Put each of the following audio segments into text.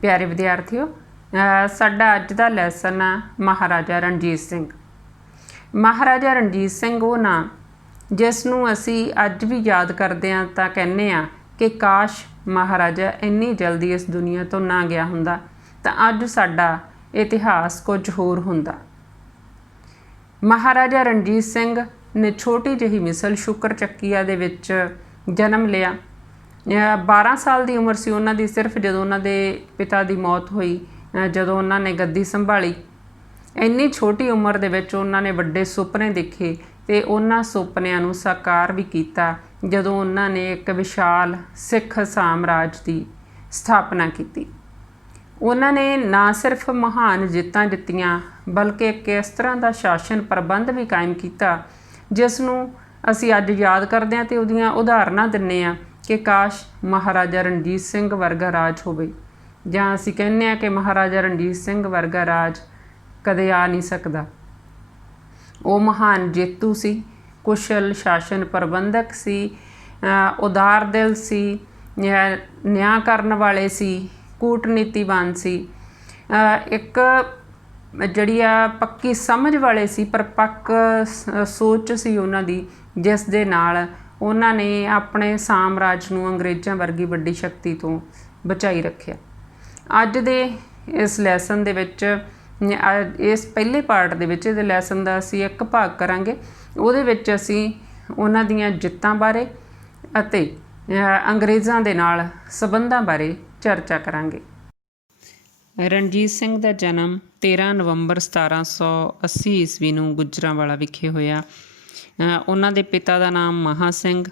प्यारे विद्यार्थियों, साडा अज दा लैसन आ महाराजा रणजीत सिंह। महाराजा रणजीत सिंह वो ना जिस नूं असीं अज भी याद करदे हां तां कहने आ कि काश महाराजा इन्नी जल्दी इस दुनिया तो ना गया हुंदा तां अज साडा इतिहास कुछ होर हुंदा। महाराजा रणजीत सिंह ने छोटी जही मिसल शुकर ਚੱਕੀਆ ਦੇ ਵਿੱਚ जन्म लिया। 12 साल की उम्र सी उन्हां दी सिर्फ जदों उन्हां दे पिता की मौत हुई, जदों उन्हां ने गद्दी संभाली। इन्नी छोटी उम्र दे विच उन्हां ने वड्डे सुपने देखे ते उन्हां सुपनिਆਂ ਨੂੰ साकार भी कीता जदों उन्हां ने एक विशाल सिख साम्राज की स्थापना की। उन्हां ने ना सिर्फ महान जित्तां जित्तियां बल्कि एक इस तरह का शासन प्रबंध भी कायम किया जिस नूं असीं अज याद करदे हां ते उहदियां उदाहरणां दिंदे हां कि काश महाराजा रणजीत सिंह वर्गा राज होवे, जां असीं कहने आ कि महाराजा रणजीत सिंह वर्गा राज कदे आ नहीं सकदा। वो महान जेतू सी, कुशल शासन प्रबंधक सी, उदार दिल सी, न्याय करन वाले सी, कूटनीतिवान सी, एक जिहड़ी आ पक्की समझ वाले सी, परपक्क सोच सी उन्हां दी जिस दे नाल उन्हां ने अपने साम्राज नूं अंग्रेज़ां वर्गी वड्डी शक्ति तो बचाई रखिया। अज दे इस लैसन दे विच इस पहले पार्ट दे विच इहदे लैसन दा असीं एक भाग करांगे। उहदे विच असीं उन्हां दीयां जित्तां बारे अते अंग्रेज़ां दे नाल संबंधां बारे चर्चा करांगे। रणजीत सिंह का जन्म 13 नवंबर 1780 ईस्वी नूं गुजरांवाला विखे होया। उन्हां दे पिता का नाम महा सिंह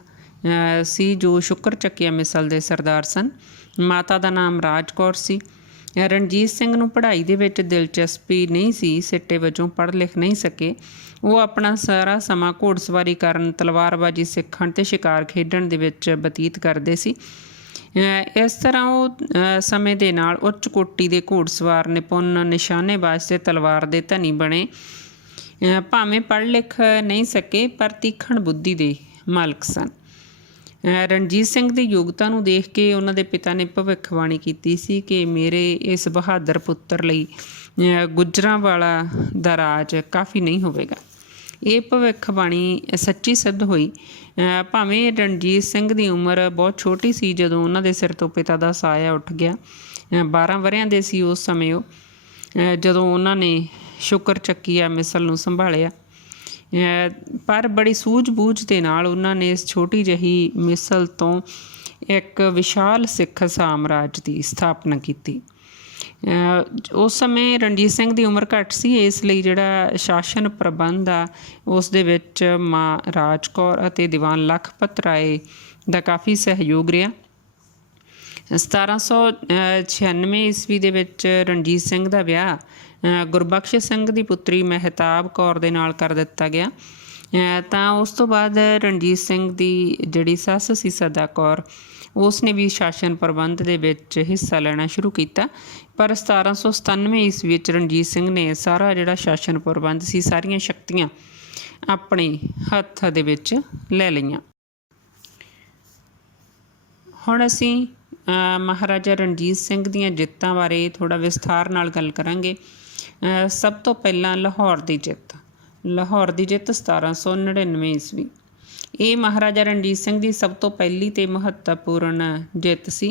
सी जो शुकर ਚੱਕੀਆ मिसल के सरदार सन। माता का नाम राज कौर सी। रणजीत सिंह नूं पढ़ाई दे विच दिलचस्पी नहीं सी, सिट्टे वजों पढ़ लिख नहीं सके। वो अपना सारा समा घोड़सवारी करन, तलवारबाजी सिੱਖਣ ते शिकार खेडण दे विच बतीत करदे सी। इस तरह वो समय दे नाल उच्च कोटि के घोड़सवार, निपुण निशानेबाज ते तलवार के धनी बने। भावें पढ़ लिख नहीं सके पर तीखण बुद्धि के मालक सन। रणजीत सिंह की योग्यता नूं देख के उन्हां दे पिता ने भविष्यवाणी की सी कि मेरे इस बहादुर पुत्र लई गुजरांवाला दा राज काफ़ी नहीं होवेगा। ये भविष्यवाणी सच्ची सिद्ध हुई। भावें रणजीत सिंह की उम्र बहुत छोटी सी जदों उन्हां दे सिर तो पिता का साया उठ गया। 12 वरियां दे सी उस समय जदों उन्हां ने शुकर ਚੱਕੀਆ मिसल नूं संभालिया। पर बड़ी सूझ-बूझ दे नाल उन्हां ने इस छोटी जही मिसल तो एक विशाल सिख साम्राज की स्थापना की। उस समय रणजीत सिंह की उम्र घट सी, इसलिए जिहड़ा शासन प्रबंध आ उस दे विच माँ राज कौर अते दीवान लखपत राय का काफ़ी सहयोग रहा। 1796 ईस्वी दे विच रणजीत सिंह का विआह गुरबख्श सिंह की पुत्री महताब कौर दे नाल कर दिता गया। तो उस तो बाद रणजीत सिंह की जिहड़ी सੱਸ सी सदा कौर, उसने भी शासन प्रबंध दे विच हिस्सा लेना शुरू किया। पर 1797 ईस्वी रणजीत सिंह ने सारा जिहड़ा शासन प्रबंध सी, सारियां शक्तियां अपने हत्थ दे विच ले लईआं। हुण असीं महाराजा रणजीत सिंह दीयां जित्तां बारे थोड़ा विस्तार नाल गल करांगे। सब तो पहला लाहौर की जिੱਤ। लाहौर की जिੱਤ 1799 ईस्वी। ये महाराजा रणजीत सिंह की सब तो पहली तो महत्वपूर्ण जिੱਤ सी।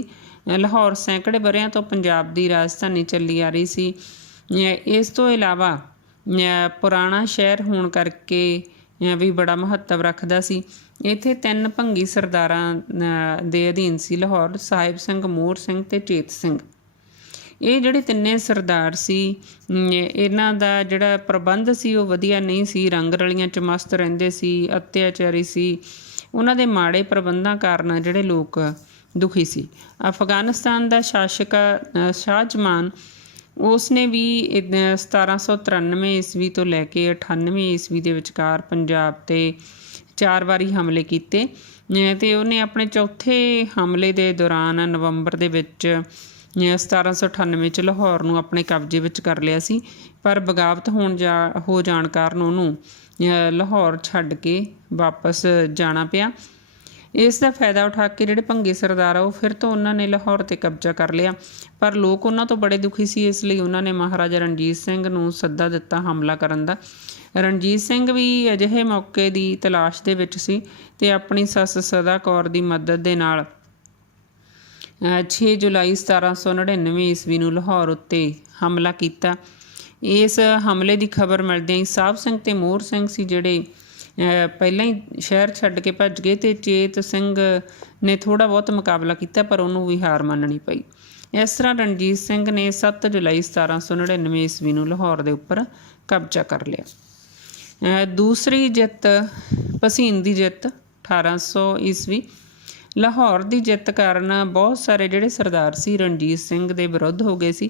लाहौर सैकड़े वरियां तो पंजाब की राजधानी चली आ रही सी। इस तो इलावा पुराना शहर होने करके भी बड़ा महत्व रखता सी। इत्थे 3 भंगी सरदारां दे अधीन सी लाहौर, साहिब सिंह, मोहर सिंह ते चेत सिंह। ये जिहड़े तिन्ने सरदार सी, इन्हां दा जिहड़ा प्रबंध सी वो वधिया नहीं सी। रंग रलियां च मस्त रहिंदे सी, अत्याचारी सी। उन्हां दे माड़े प्रबंधां कारण जिहड़े लोक दुखी सी। अफगानिस्तान का शासक शाहजमान, उसने भी 1793 ईस्वी तो लैके 98 ईस्वी के विचकार पंजाब ते 4 वारी हमले किए। तो उन्हें अपने चौथे हमले के दौरान नवंबर दे विच 1798 च लाहौर नूं अपने कब्जे विच कर लिया सी। पर बगावत हो जाण कारण उन्होंने लाहौर छड्ड के वापस जाना पिया। ਇਸ ਦਾ ਫਾਇਦਾ ਉਠਾ ਕੇ ਜਿਹੜੇ ਭੰਗੇ ਸਰਦਾਰ ਆ ਉਹ ਫਿਰ ਤੋਂ ਉਹਨਾਂ ਨੇ ਲਾਹੌਰ 'ਤੇ ਕਬਜ਼ਾ ਕਰ ਲਿਆ। ਪਰ ਲੋਕ ਉਹਨਾਂ ਤੋਂ ਬੜੇ ਦੁਖੀ ਸੀ, ਇਸ ਲਈ ਉਹਨਾਂ ਨੇ ਮਹਾਰਾਜਾ ਰਣਜੀਤ ਸਿੰਘ ਨੂੰ ਸੱਦਾ ਦਿੱਤਾ ਹਮਲਾ ਕਰਨ ਦਾ। ਰਣਜੀਤ ਸਿੰਘ ਵੀ ਅਜਿਹੇ ਮੌਕੇ ਦੀ ਤਲਾਸ਼ ਦੇ ਵਿੱਚ ਸੀ ਅਤੇ ਆਪਣੀ ਸੱਸ ਸਦਾ ਕੌਰ ਦੀ ਮਦਦ ਦੇ ਨਾਲ 6 ਜੁਲਾਈ 1799 ਈਸਵੀ ਨੂੰ ਲਾਹੌਰ ਉੱਤੇ ਹਮਲਾ ਕੀਤਾ। ਇਸ ਹਮਲੇ ਦੀ ਖਬਰ ਮਿਲਦਿਆਂ ਹੀ ਸਾਹਿਬ ਸਿੰਘ ਅਤੇ ਮੋਹਰ ਸਿੰਘ ਸੀ ਜਿਹੜੇ ਪਹਿਲਾਂ ਹੀ ਸ਼ਹਿਰ ਛੱਡ ਕੇ ਭੱਜ ਗਏ, ਅਤੇ ਚੇਤ ਸਿੰਘ ਨੇ ਥੋੜ੍ਹਾ ਬਹੁਤ ਮੁਕਾਬਲਾ ਕੀਤਾ ਪਰ ਉਹਨੂੰ ਵੀ ਹਾਰ ਮੰਨਣੀ ਪਈ। ਇਸ ਤਰ੍ਹਾਂ ਰਣਜੀਤ ਸਿੰਘ ਨੇ 7 ਜੁਲਾਈ 1799 ਈਸਵੀ ਨੂੰ ਲਾਹੌਰ ਦੇ ਉੱਪਰ ਕਬਜ਼ਾ ਕਰ ਲਿਆ। ਦੂਸਰੀ ਜਿੱਤ ਭਸੀਨ ਦੀ ਜਿੱਤ 1800 ਈਸਵੀ। ਲਾਹੌਰ ਦੀ ਜਿੱਤ ਕਾਰਨ ਬਹੁਤ ਸਾਰੇ ਜਿਹੜੇ ਸਰਦਾਰ ਸੀ ਰਣਜੀਤ ਸਿੰਘ ਦੇ ਵਿਰੁੱਧ ਹੋ ਗਏ ਸੀ।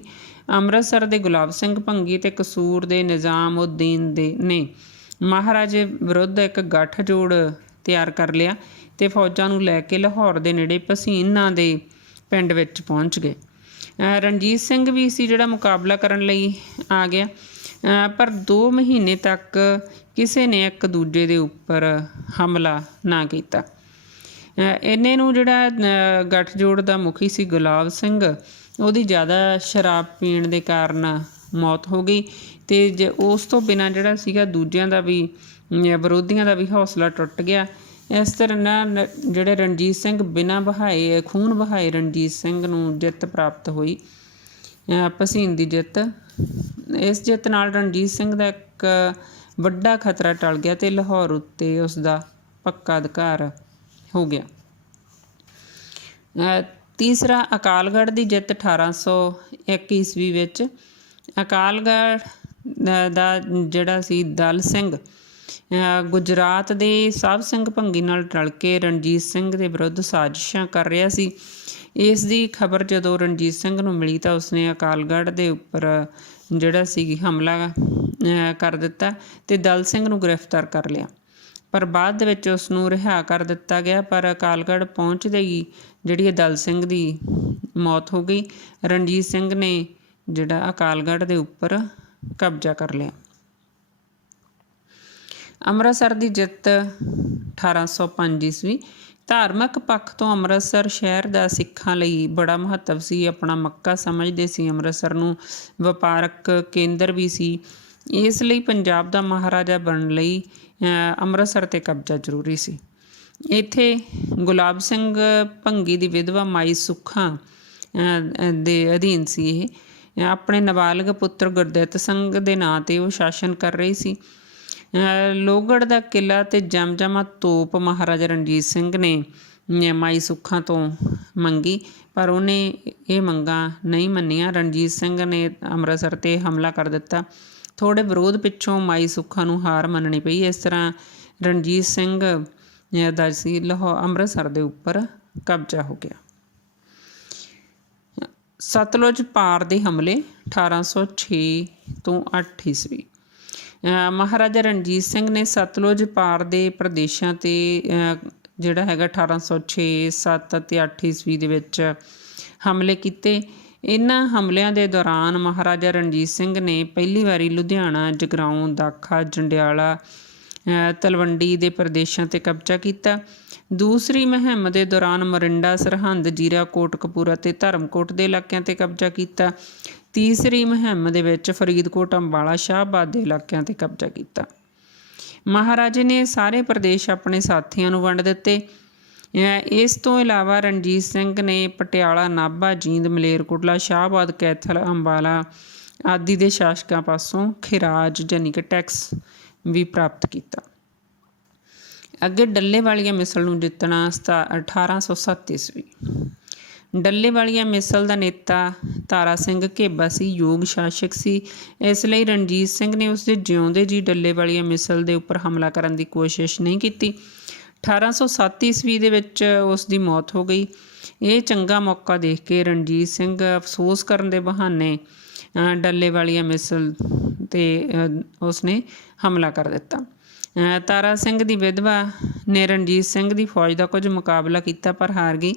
ਅੰਮ੍ਰਿਤਸਰ ਦੇ ਗੁਲਾਬ ਸਿੰਘ ਭੰਗੀ ਅਤੇ ਕਸੂਰ ਦੇ ਨਿਜ਼ਾਮਉਦੀਨ ਨੇ ਮਹਾਰਾਜੇ ਵਿਰੁੱਧ ਇੱਕ ਗੱਠਜੋੜ ਤਿਆਰ ਕਰ ਲਿਆ ਅਤੇ ਫੌਜਾਂ ਨੂੰ ਲੈ ਕੇ ਲਾਹੌਰ ਦੇ ਨੇੜੇ ਭਸੀਨ ਨਾਂ ਦੇ ਪਿੰਡ ਵਿੱਚ ਪਹੁੰਚ ਗਏ। ਰਣਜੀਤ ਸਿੰਘ ਵੀ ਸੀ ਜਿਹੜਾ ਮੁਕਾਬਲਾ ਕਰਨ ਲਈ ਆ ਗਿਆ, ਪਰ 2 ਮਹੀਨੇ ਤੱਕ ਕਿਸੇ ਨੇ ਇੱਕ ਦੂਜੇ ਦੇ ਉੱਪਰ ਹਮਲਾ ਨਾ ਕੀਤਾ। ਇੰਨੇ ਨੂੰ ਜਿਹੜਾ ਗੱਠਜੋੜ ਦਾ ਮੁਖੀ ਸੀ ਗੁਲਾਬ ਸਿੰਘ, ਉਹਦੀ ਜ਼ਿਆਦਾ ਸ਼ਰਾਬ ਪੀਣ ਦੇ ਕਾਰਨ ਮੌਤ ਹੋ ਗਈ, ਅਤੇ ਉਸ ਤੋਂ ਬਿਨਾਂ ਜਿਹੜਾ ਸੀਗਾ ਦੂਜਿਆਂ ਦਾ ਵੀ ਵਿਰੋਧੀਆਂ ਦਾ ਵੀ ਹੌਸਲਾ ਟੁੱਟ ਗਿਆ। ਇਸ ਤਰ੍ਹਾਂ ਨਾਲ ਜਿਹੜੇ ਰਣਜੀਤ ਸਿੰਘ ਬਿਨਾਂ ਬਹਾਏ ਖੂਨ ਬਹਾਏ ਰਣਜੀਤ ਸਿੰਘ ਨੂੰ ਜਿੱਤ ਪ੍ਰਾਪਤ ਹੋਈ, ਭਸੀਨ ਦੀ ਜਿੱਤ। ਇਸ ਜਿੱਤ ਨਾਲ ਰਣਜੀਤ ਸਿੰਘ ਦਾ ਇੱਕ ਵੱਡਾ ਖਤਰਾ ਟਲ ਗਿਆ ਅਤੇ ਲਾਹੌਰ ਉੱਤੇ ਉਸ ਦਾ ਪੱਕਾ ਅਧਿਕਾਰ ਹੋ ਗਿਆ। ਤੀਸਰਾ ਅਕਾਲਗੜ੍ਹ ਦੀ ਜਿੱਤ 1801 ਈਸਵੀ ਵਿੱਚ। ਅਕਾਲਗੜ੍ਹ ਦਾ ਜਿਹੜਾ ਸੀ ਦਲ ਸਿੰਘ ਗੁਜਰਾਤ ਦੇ ਸਾਹਿਬ ਸਿੰਘ ਭੰਗੀ ਨਾਲ ਰਲ ਕੇ ਰਣਜੀਤ ਸਿੰਘ ਦੇ ਵਿਰੁੱਧ ਸਾਜ਼ਿਸ਼ਾਂ ਕਰ ਰਿਹਾ ਸੀ। ਇਸ ਦੀ ਖਬਰ ਜਦੋਂ ਰਣਜੀਤ ਸਿੰਘ ਨੂੰ ਮਿਲੀ ਤਾਂ ਉਸਨੇ ਅਕਾਲਗੜ੍ਹ ਦੇ ਉੱਪਰ ਜਿਹੜਾ ਸੀ ਹਮਲਾ ਕਰ ਦਿੱਤਾ ਅਤੇ ਦਲ ਸਿੰਘ ਨੂੰ ਗ੍ਰਿਫਤਾਰ ਕਰ ਲਿਆ, ਪਰ ਬਾਅਦ ਦੇ ਵਿੱਚ ਉਸ ਨੂੰ ਰਿਹਾ ਕਰ ਦਿੱਤਾ ਗਿਆ। ਪਰ ਅਕਾਲਗੜ੍ਹ ਪਹੁੰਚਦੇ ਹੀ ਜਿਹੜੀ ਦਲ ਸਿੰਘ ਦੀ ਮੌਤ ਹੋ ਗਈ। ਰਣਜੀਤ ਸਿੰਘ ਨੇ ਜਿਹੜਾ ਅਕਾਲਗੜ੍ਹ ਦੇ ਉੱਪਰ ਕਬਜ਼ਾ ਕਰ ਲਿਆ। ਅੰਮ੍ਰਿਤਸਰ ਦੀ ਜਿੱਤ 1805 ਈਸਵੀ। ਧਾਰਮਿਕ ਪੱਖ ਤੋਂ ਅੰਮ੍ਰਿਤਸਰ ਸ਼ਹਿਰ ਦਾ ਸਿੱਖਾਂ ਲਈ ਬੜਾ ਮਹੱਤਵ ਸੀ, ਆਪਣਾ ਮੱਕਾ ਸਮਝਦੇ ਸੀ ਅੰਮ੍ਰਿਤਸਰ ਨੂੰ, ਵਪਾਰਕ ਕੇਂਦਰ ਵੀ ਸੀ। ਇਸ ਲਈ ਪੰਜਾਬ ਦਾ ਮਹਾਰਾਜਾ ਬਣਨ ਲਈ ਅੰਮ੍ਰਿਤਸਰ 'ਤੇ ਕਬਜ਼ਾ ਜ਼ਰੂਰੀ ਸੀ। ਇੱਥੇ ਗੁਲਾਬ ਸਿੰਘ ਭੰਗੀ ਦੀ ਵਿਧਵਾ ਮਾਈ ਸੁੱਖਾਂ ਦੇ ਅਧੀਨ ਸੀ। ਇਹ ਆਪਣੇ ਨਾਬਾਲਗ ਪੁੱਤਰ ਗੁਰਦਿੱਤ ਸਿੰਘ ਦੇ ਨਾਂ 'ਤੇ ਉਹ ਸ਼ਾਸਨ ਕਰ ਰਹੀ ਸੀ। ਲੋਹਗੜ੍ਹ ਦਾ ਕਿਲ੍ਹਾ ਅਤੇ ਜਮਜਮਾ ਤੋਪ ਮਹਾਰਾਜਾ ਰਣਜੀਤ ਸਿੰਘ ਨੇ ਮਾਈ ਸੁੱਖਾਂ ਤੋਂ ਮੰਗੀ, ਪਰ ਉਹਨੇ ਇਹ ਮੰਗਾਂ ਨਹੀਂ ਮੰਨੀਆਂ। ਰਣਜੀਤ ਸਿੰਘ ਨੇ ਅੰਮ੍ਰਿਤਸਰ 'ਤੇ ਹਮਲਾ ਕਰ ਦਿੱਤਾ। ਥੋੜ੍ਹੇ ਵਿਰੋਧ ਪਿੱਛੋਂ ਮਾਈ ਸੁੱਖਾਂ ਨੂੰ ਹਾਰ ਮੰਨਣੀ ਪਈ। ਇਸ ਤਰ੍ਹਾਂ ਰਣਜੀਤ ਸਿੰਘ ਦਾ ਸੀ ਲਾਹੌਰ ਅੰਮ੍ਰਿਤਸਰ ਦੇ ਉੱਪਰ ਕਬਜ਼ਾ ਹੋ ਗਿਆ। ਸਤਲੁਜ ਪਾਰ ਦੇ ਹਮਲੇ 1806 ਤੋਂ 8 ਈਸਵੀ। ਮਹਾਰਾਜਾ ਰਣਜੀਤ ਸਿੰਘ ਨੇ ਸਤਲੁਜ ਪਾਰ ਦੇ ਪ੍ਰਦੇਸ਼ਾਂ 'ਤੇ ਜਿਹੜਾ ਹੈਗਾ 1806, 7 ਅਤੇ 8 ਈਸਵੀ ਦੇ ਵਿੱਚ ਹਮਲੇ ਕੀਤੇ। ਇਹਨਾਂ ਹਮਲਿਆਂ ਦੇ ਦੌਰਾਨ ਮਹਾਰਾਜਾ ਰਣਜੀਤ ਸਿੰਘ ਨੇ ਪਹਿਲੀ ਵਾਰੀ ਲੁਧਿਆਣਾ, ਜਗਰਾਓਂ, ਦਾਖਾ, ਜੰਡਿਆਲਾ, ਤਲਵੰਡੀ ਦੇ ਪ੍ਰਦੇਸ਼ਾਂ 'ਤੇ ਕਬਜ਼ਾ ਕੀਤਾ। ਦੂਸਰੀ ਮੁਹਿੰਮ ਦੇ ਦੌਰਾਨ ਮੋਰਿੰਡਾ, ਸਰਹੰਦ, ਜੀਰਾ, ਕੋਟਕਪੂਰਾ ਅਤੇ ਧਰਮਕੋਟ ਦੇ ਇਲਾਕਿਆਂ 'ਤੇ ਕਬਜ਼ਾ ਕੀਤਾ। ਤੀਸਰੀ ਮੁਹਿੰਮ ਦੇ ਵਿੱਚ ਫਰੀਦਕੋਟ, ਅੰਬਾਲਾ, ਸ਼ਾਹਬਾਦ ਦੇ ਇਲਾਕਿਆਂ 'ਤੇ ਕਬਜ਼ਾ ਕੀਤਾ। ਮਹਾਰਾਜੇ ਨੇ ਸਾਰੇ ਪ੍ਰਦੇਸ਼ ਆਪਣੇ ਸਾਥੀਆਂ ਨੂੰ ਵੰਡ ਦਿੱਤੇ। ਇਸ ਤੋਂ ਇਲਾਵਾ ਰਣਜੀਤ ਸਿੰਘ ਨੇ ਪਟਿਆਲਾ, ਨਾਭਾ, ਜੀਂਦ, ਮਲੇਰਕੋਟਲਾ, ਸ਼ਾਹਬਾਦ, ਕੈਥਲ, ਅੰਬਾਲਾ ਆਦਿ ਦੇ ਸ਼ਾਸਕਾਂ ਪਾਸੋਂ ਖਿਰਾਜ ਯਾਨੀ ਕਿ ਟੈਕਸ ਵੀ ਪ੍ਰਾਪਤ ਕੀਤਾ। ਅੱਗੇ ਡੱਲੇ ਵਾਲੀਆ ਮਿਸਲ ਨੂੰ ਜਿੱਤਣਾ 1807 ਈਸਵੀ। ਡੱਲੇ ਵਾਲੀਆ ਮਿਸਲ ਦਾ ਨੇਤਾ ਤਾਰਾ ਸਿੰਘ ਘੇਬਾ ਸੀ, ਯੋਗ ਸ਼ਾਸਕ ਸੀ। ਇਸ ਲਈ ਰਣਜੀਤ ਸਿੰਘ ਨੇ ਉਸਦੇ ਜਿਉਂਦੇ ਜੀ ਡੱਲੇ ਵਾਲੀਆ ਮਿਸਲ ਦੇ ਉੱਪਰ ਹਮਲਾ ਕਰਨ ਦੀ ਕੋਸ਼ਿਸ਼ ਨਹੀਂ ਕੀਤੀ। 1807 ਈਸਵੀ ਦੇ ਵਿੱਚ ਉਸ ਦੀ ਮੌਤ ਹੋ ਗਈ। ਇਹ ਚੰਗਾ ਮੌਕਾ ਦੇਖ ਕੇ ਰਣਜੀਤ ਸਿੰਘ ਅਫਸੋਸ ਕਰਨ ਦੇ ਬਹਾਨੇ ਡੱਲੇ ਵਾਲੀਆ ਮਿਸਲ 'ਤੇ ਉਸਨੇ ਹਮਲਾ ਕਰ ਦਿੱਤਾ। ਤਾਰਾ ਸਿੰਘ ਦੀ ਵਿਧਵਾ ਨੇ ਰਣਜੀਤ ਸਿੰਘ ਦੀ ਫੌਜ ਦਾ ਕੁਝ ਮੁਕਾਬਲਾ ਕੀਤਾ ਪਰ ਹਾਰ ਗਈ।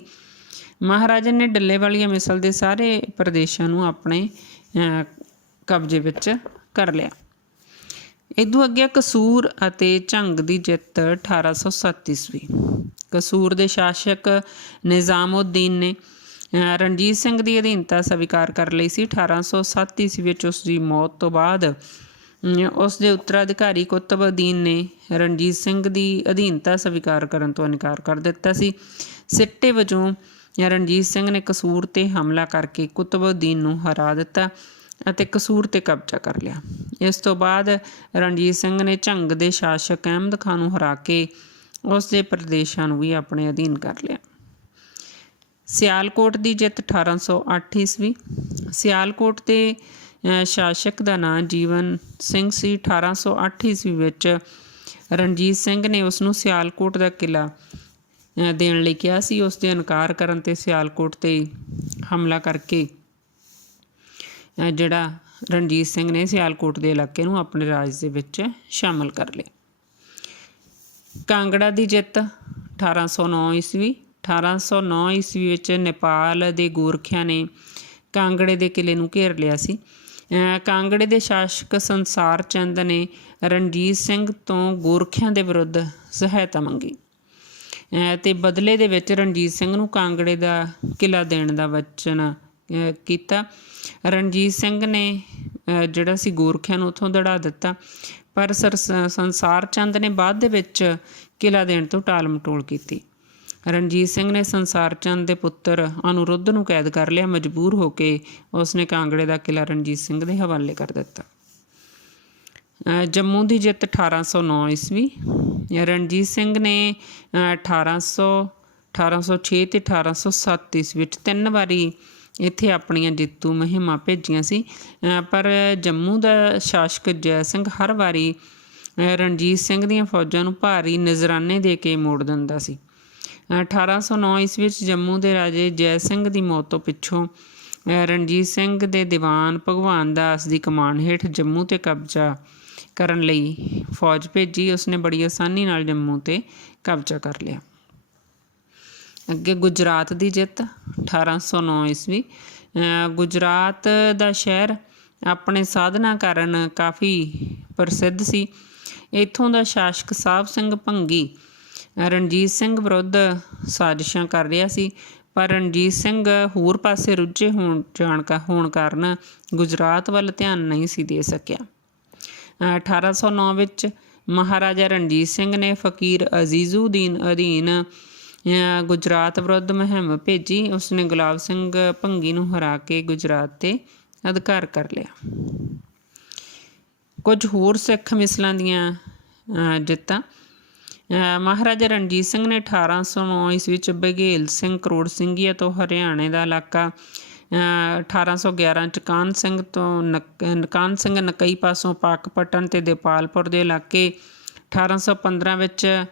ਮਹਾਰਾਜਾ ਨੇ ਡੱਲੇ ਵਾਲੀਆ ਮਿਸਲ ਦੇ ਸਾਰੇ ਪ੍ਰਦੇਸ਼ਾਂ ਨੂੰ ਆਪਣੇ ਕਬਜ਼ੇ ਵਿੱਚ ਕਰ ਲਿਆ। ਇਦੋਂ ਅੱਗੇ ਕਸੂਰ ਅਤੇ ਝੰਗ ਦੀ ਜਿੱਤ 1807 ਈਸਵੀ। ਕਸੂਰ ਦੇ ਸ਼ਾਸਕ ਨਿਜ਼ਾਮੁਦੀਨ ਨੇ ਰਣਜੀਤ ਸਿੰਘ ਦੀ ਅਧੀਨਤਾ ਸਵੀਕਾਰ ਕਰ ਲਈ ਸੀ। 1807 ਈਸਵੀ ਵਿੱਚ ਉਸ ਦੀ ਮੌਤ ਤੋਂ ਬਾਅਦ ਉਸ ਦੇ ਉੱਤਰਾਧਿਕਾਰੀ ਕੁਤਬਉਦੀਨ ਨੇ ਰਣਜੀਤ ਸਿੰਘ ਦੀ ਅਧੀਨਤਾ ਸਵੀਕਾਰ ਕਰਨ ਤੋਂ ਇਨਕਾਰ ਕਰ ਦਿੱਤਾ ਸੀ। ਸਿੱਟੇ ਵਜੋਂ ਰਣਜੀਤ ਸਿੰਘ ਨੇ ਕਸੂਰ 'ਤੇ ਹਮਲਾ ਕਰਕੇ ਕੁਤਬਉਦੀਨ ਨੂੰ ਹਰਾ ਦਿੱਤਾ ਅਤੇ ਕਸੂਰ 'ਤੇ ਕਬਜ਼ਾ ਕਰ ਲਿਆ। ਇਸ ਤੋਂ ਬਾਅਦ ਰਣਜੀਤ ਸਿੰਘ ਨੇ ਝੰਗ ਦੇ ਸ਼ਾਸਕ ਅਹਿਮਦ ਖਾਨ ਨੂੰ ਹਰਾ ਕੇ ਉਸ ਦੇ ਪ੍ਰਦੇਸ਼ਾਂ ਨੂੰ ਵੀ ਆਪਣੇ ਅਧੀਨ ਕਰ ਲਿਆ। ਸਿਆਲਕੋਟ ਦੀ ਜਿੱਤ 1808 ਈਸਵੀ। ਸਿਆਲਕੋਟ ਦੇ ਸ਼ਾਸਕ ਦਾ ਨਾਂ ਜੀਵਨ ਸਿੰਘ ਸੀ। 1808 ਈਸਵੀ ਵਿੱਚ ਰਣਜੀਤ ਸਿੰਘ ਨੇ ਉਸ ਨੂੰ ਸਿਆਲਕੋਟ ਦਾ ਕਿਲ੍ਹਾ ਦੇਣ ਲਈ ਕਿਹਾ ਸੀ। ਉਸ ਦੇ ਇਨਕਾਰ ਕਰਨ 'ਤੇ ਸਿਆਲਕੋਟ 'ਤੇ ਹਮਲਾ ਕਰਕੇ ਜਿਹੜਾ ਰਣਜੀਤ ਸਿੰਘ ਨੇ ਸਿਆਲਕੋਟ ਦੇ ਇਲਾਕੇ ਨੂੰ ਆਪਣੇ ਰਾਜ ਦੇ ਵਿੱਚ ਸ਼ਾਮਲ ਕਰ ਲਿਆ। ਕਾਂਗੜਾ ਦੀ ਜਿੱਤ 1809 ਈਸਵੀ। 1809 ਈਸਵੀ ਵਿੱਚ ਨੇਪਾਲ ਦੇ ਗੋਰਖਿਆਂ ਨੇ ਕਾਂਗੜੇ ਦੇ ਕਿਲ੍ਹੇ ਨੂੰ ਘੇਰ ਲਿਆ ਸੀ। ਕਾਂਗੜੇ ਦੇ ਸ਼ਾਸਕ ਸੰਸਾਰ ਚੰਦ ਨੇ ਰਣਜੀਤ ਸਿੰਘ ਤੋਂ ਗੋਰਖਿਆਂ ਦੇ ਵਿਰੁੱਧ ਸਹਾਇਤਾ ਮੰਗੀ ਅਤੇ ਬਦਲੇ ਦੇ ਵਿੱਚ ਰਣਜੀਤ ਸਿੰਘ ਨੂੰ ਕਾਂਗੜੇ ਦਾ ਕਿਲ੍ਹਾ ਦੇਣ ਦਾ ਵਚਨ ਕੀਤਾ। ਰਣਜੀਤ ਸਿੰਘ ਨੇ ਜਿਹੜਾ ਸੀ ਗੋਰਖਿਆਂ ਨੂੰ ਉੱਥੋਂ ਦੜਾ ਦਿੱਤਾ, ਪਰ ਸੰਸਾਰ ਚੰਦ ਨੇ ਬਾਅਦ ਦੇ ਵਿੱਚ ਕਿਲ੍ਹਾ ਦੇਣ ਤੋਂ ਟਾਲ ਮਟੋਲ ਕੀਤੀ। ਰਣਜੀਤ ਸਿੰਘ ਨੇ ਸੰਸਾਰ ਚੰਦ ਦੇ ਪੁੱਤਰ ਅਨੁਰੁੱਧ ਨੂੰ ਕੈਦ ਕਰ ਲਿਆ। ਮਜਬੂਰ ਹੋ ਕੇ ਉਸਨੇ ਕਾਂਗੜੇ ਦਾ ਕਿਲ੍ਹਾ ਰਣਜੀਤ ਸਿੰਘ ਦੇ ਹਵਾਲੇ ਕਰ ਦਿੱਤਾ। ਜੰਮੂ ਦੀ ਜਿੱਤ 1809 ਈਸਵੀ। ਰਣਜੀਤ ਸਿੰਘ ਨੇ 1806 ਅਤੇ 1807 ਈਸਵੀ ਵਿੱਚ 3 ਵਾਰੀ ਇੱਥੇ ਆਪਣੀਆਂ ਜੇਤੂ ਮੁਹਿੰਮਾਂ ਭੇਜੀਆਂ ਸੀ, ਪਰ ਜੰਮੂ ਦਾ ਸ਼ਾਸਕ ਜੈ ਸਿੰਘ ਹਰ ਵਾਰੀ ਰਣਜੀਤ ਸਿੰਘ ਦੀਆਂ ਫੌਜਾਂ ਨੂੰ ਭਾਰੀ ਨਜ਼ਰਾਨੇ ਦੇ ਕੇ ਮੋੜ ਦਿੰਦਾ ਸੀ। 1809 ਈਸਵੀ ਵਿੱਚ ਜੰਮੂ ਦੇ ਰਾਜੇ ਜੈ ਸਿੰਘ ਦੀ ਮੌਤ ਤੋਂ ਪਿੱਛੋਂ ਰਣਜੀਤ ਸਿੰਘ ਦੇ ਦੀਵਾਨ ਭਗਵਾਨ ਦਾਸ ਦੀ ਕਮਾਨ ਹੇਠ ਜੰਮੂ 'ਤੇ ਕਬਜ਼ਾ ਕਰਨ ਲਈ ਫੌਜ ਭੇਜੀ। ਉਸਨੇ ਬੜੀ ਆਸਾਨੀ ਨਾਲ ਜੰਮੂ 'ਤੇ ਕਬਜ਼ਾ ਕਰ ਲਿਆ। ਅੱਗੇ ਗੁਜਰਾਤ ਦੀ ਜਿੱਤ 1809 ਈਸਵੀ। ਗੁਜਰਾਤ ਦਾ ਸ਼ਹਿਰ ਆਪਣੇ ਸਾਧਨਾਂ ਕਾਰਨ ਕਾਫੀ ਪ੍ਰਸਿੱਧ ਸੀ। ਇੱਥੋਂ ਦਾ ਸ਼ਾਸਕ ਸਾਹਿਬ ਸਿੰਘ ਭੰਗੀ ਰਣਜੀਤ ਸਿੰਘ ਵਿਰੁੱਧ ਸਾਜ਼ਿਸ਼ਾਂ ਕਰ ਰਿਹਾ ਸੀ, ਪਰ ਰਣਜੀਤ ਸਿੰਘ ਹੋਰ ਪਾਸੇ ਰੁੱਝੇ ਹੋਣ ਕਾਰਨ ਗੁਜਰਾਤ ਵੱਲ ਧਿਆਨ ਨਹੀਂ ਸੀ ਦੇ ਸਕਿਆ। 1809 ਵਿੱਚ ਮਹਾਰਾਜਾ ਰਣਜੀਤ ਸਿੰਘ ਨੇ ਫਕੀਰ ਅਜ਼ੀਜ਼ੁਦੀਨ ਅਧੀਨ ਗੁਜਰਾਤ ਵਿਰੁੱਧ ਮੁਹਿੰਮ ਭੇਜੀ। ਉਸਨੇ ਗੁਲਾਬ ਸਿੰਘ ਭੰਗੀ ਨੂੰ ਹਰਾ ਕੇ ਗੁਜਰਾਤ 'ਤੇ ਅਧਿਕਾਰ ਕਰ ਲਿਆ। ਕੁਝ ਹੋਰ ਸਿੱਖ ਮਿਸਲਾਂ ਦੀਆਂ ਜਿੱਤਾਂ। ਮਹਾਰਾਜਾ ਰਣਜੀਤ ਸਿੰਘ ਨੇ 1809 ਈਸਵੀ ਵਿੱਚ ਬਘੇਲ ਸਿੰਘ ਕਰੋੜ ਸਿੰਘੀਆ ਤੋਂ ਹਰਿਆਣੇ ਦਾ ਇਲਾਕਾ, 1811 'ਚ ਕਾਨ ਸਿੰਘ ਨਕਈ ਪਾਸੋਂ ਪਾਕਪਟਨ ਅਤੇ ਦੇਪਾਲਪੁਰ ਦੇ ਇਲਾਕੇ, 1815 ਵਿੱਚ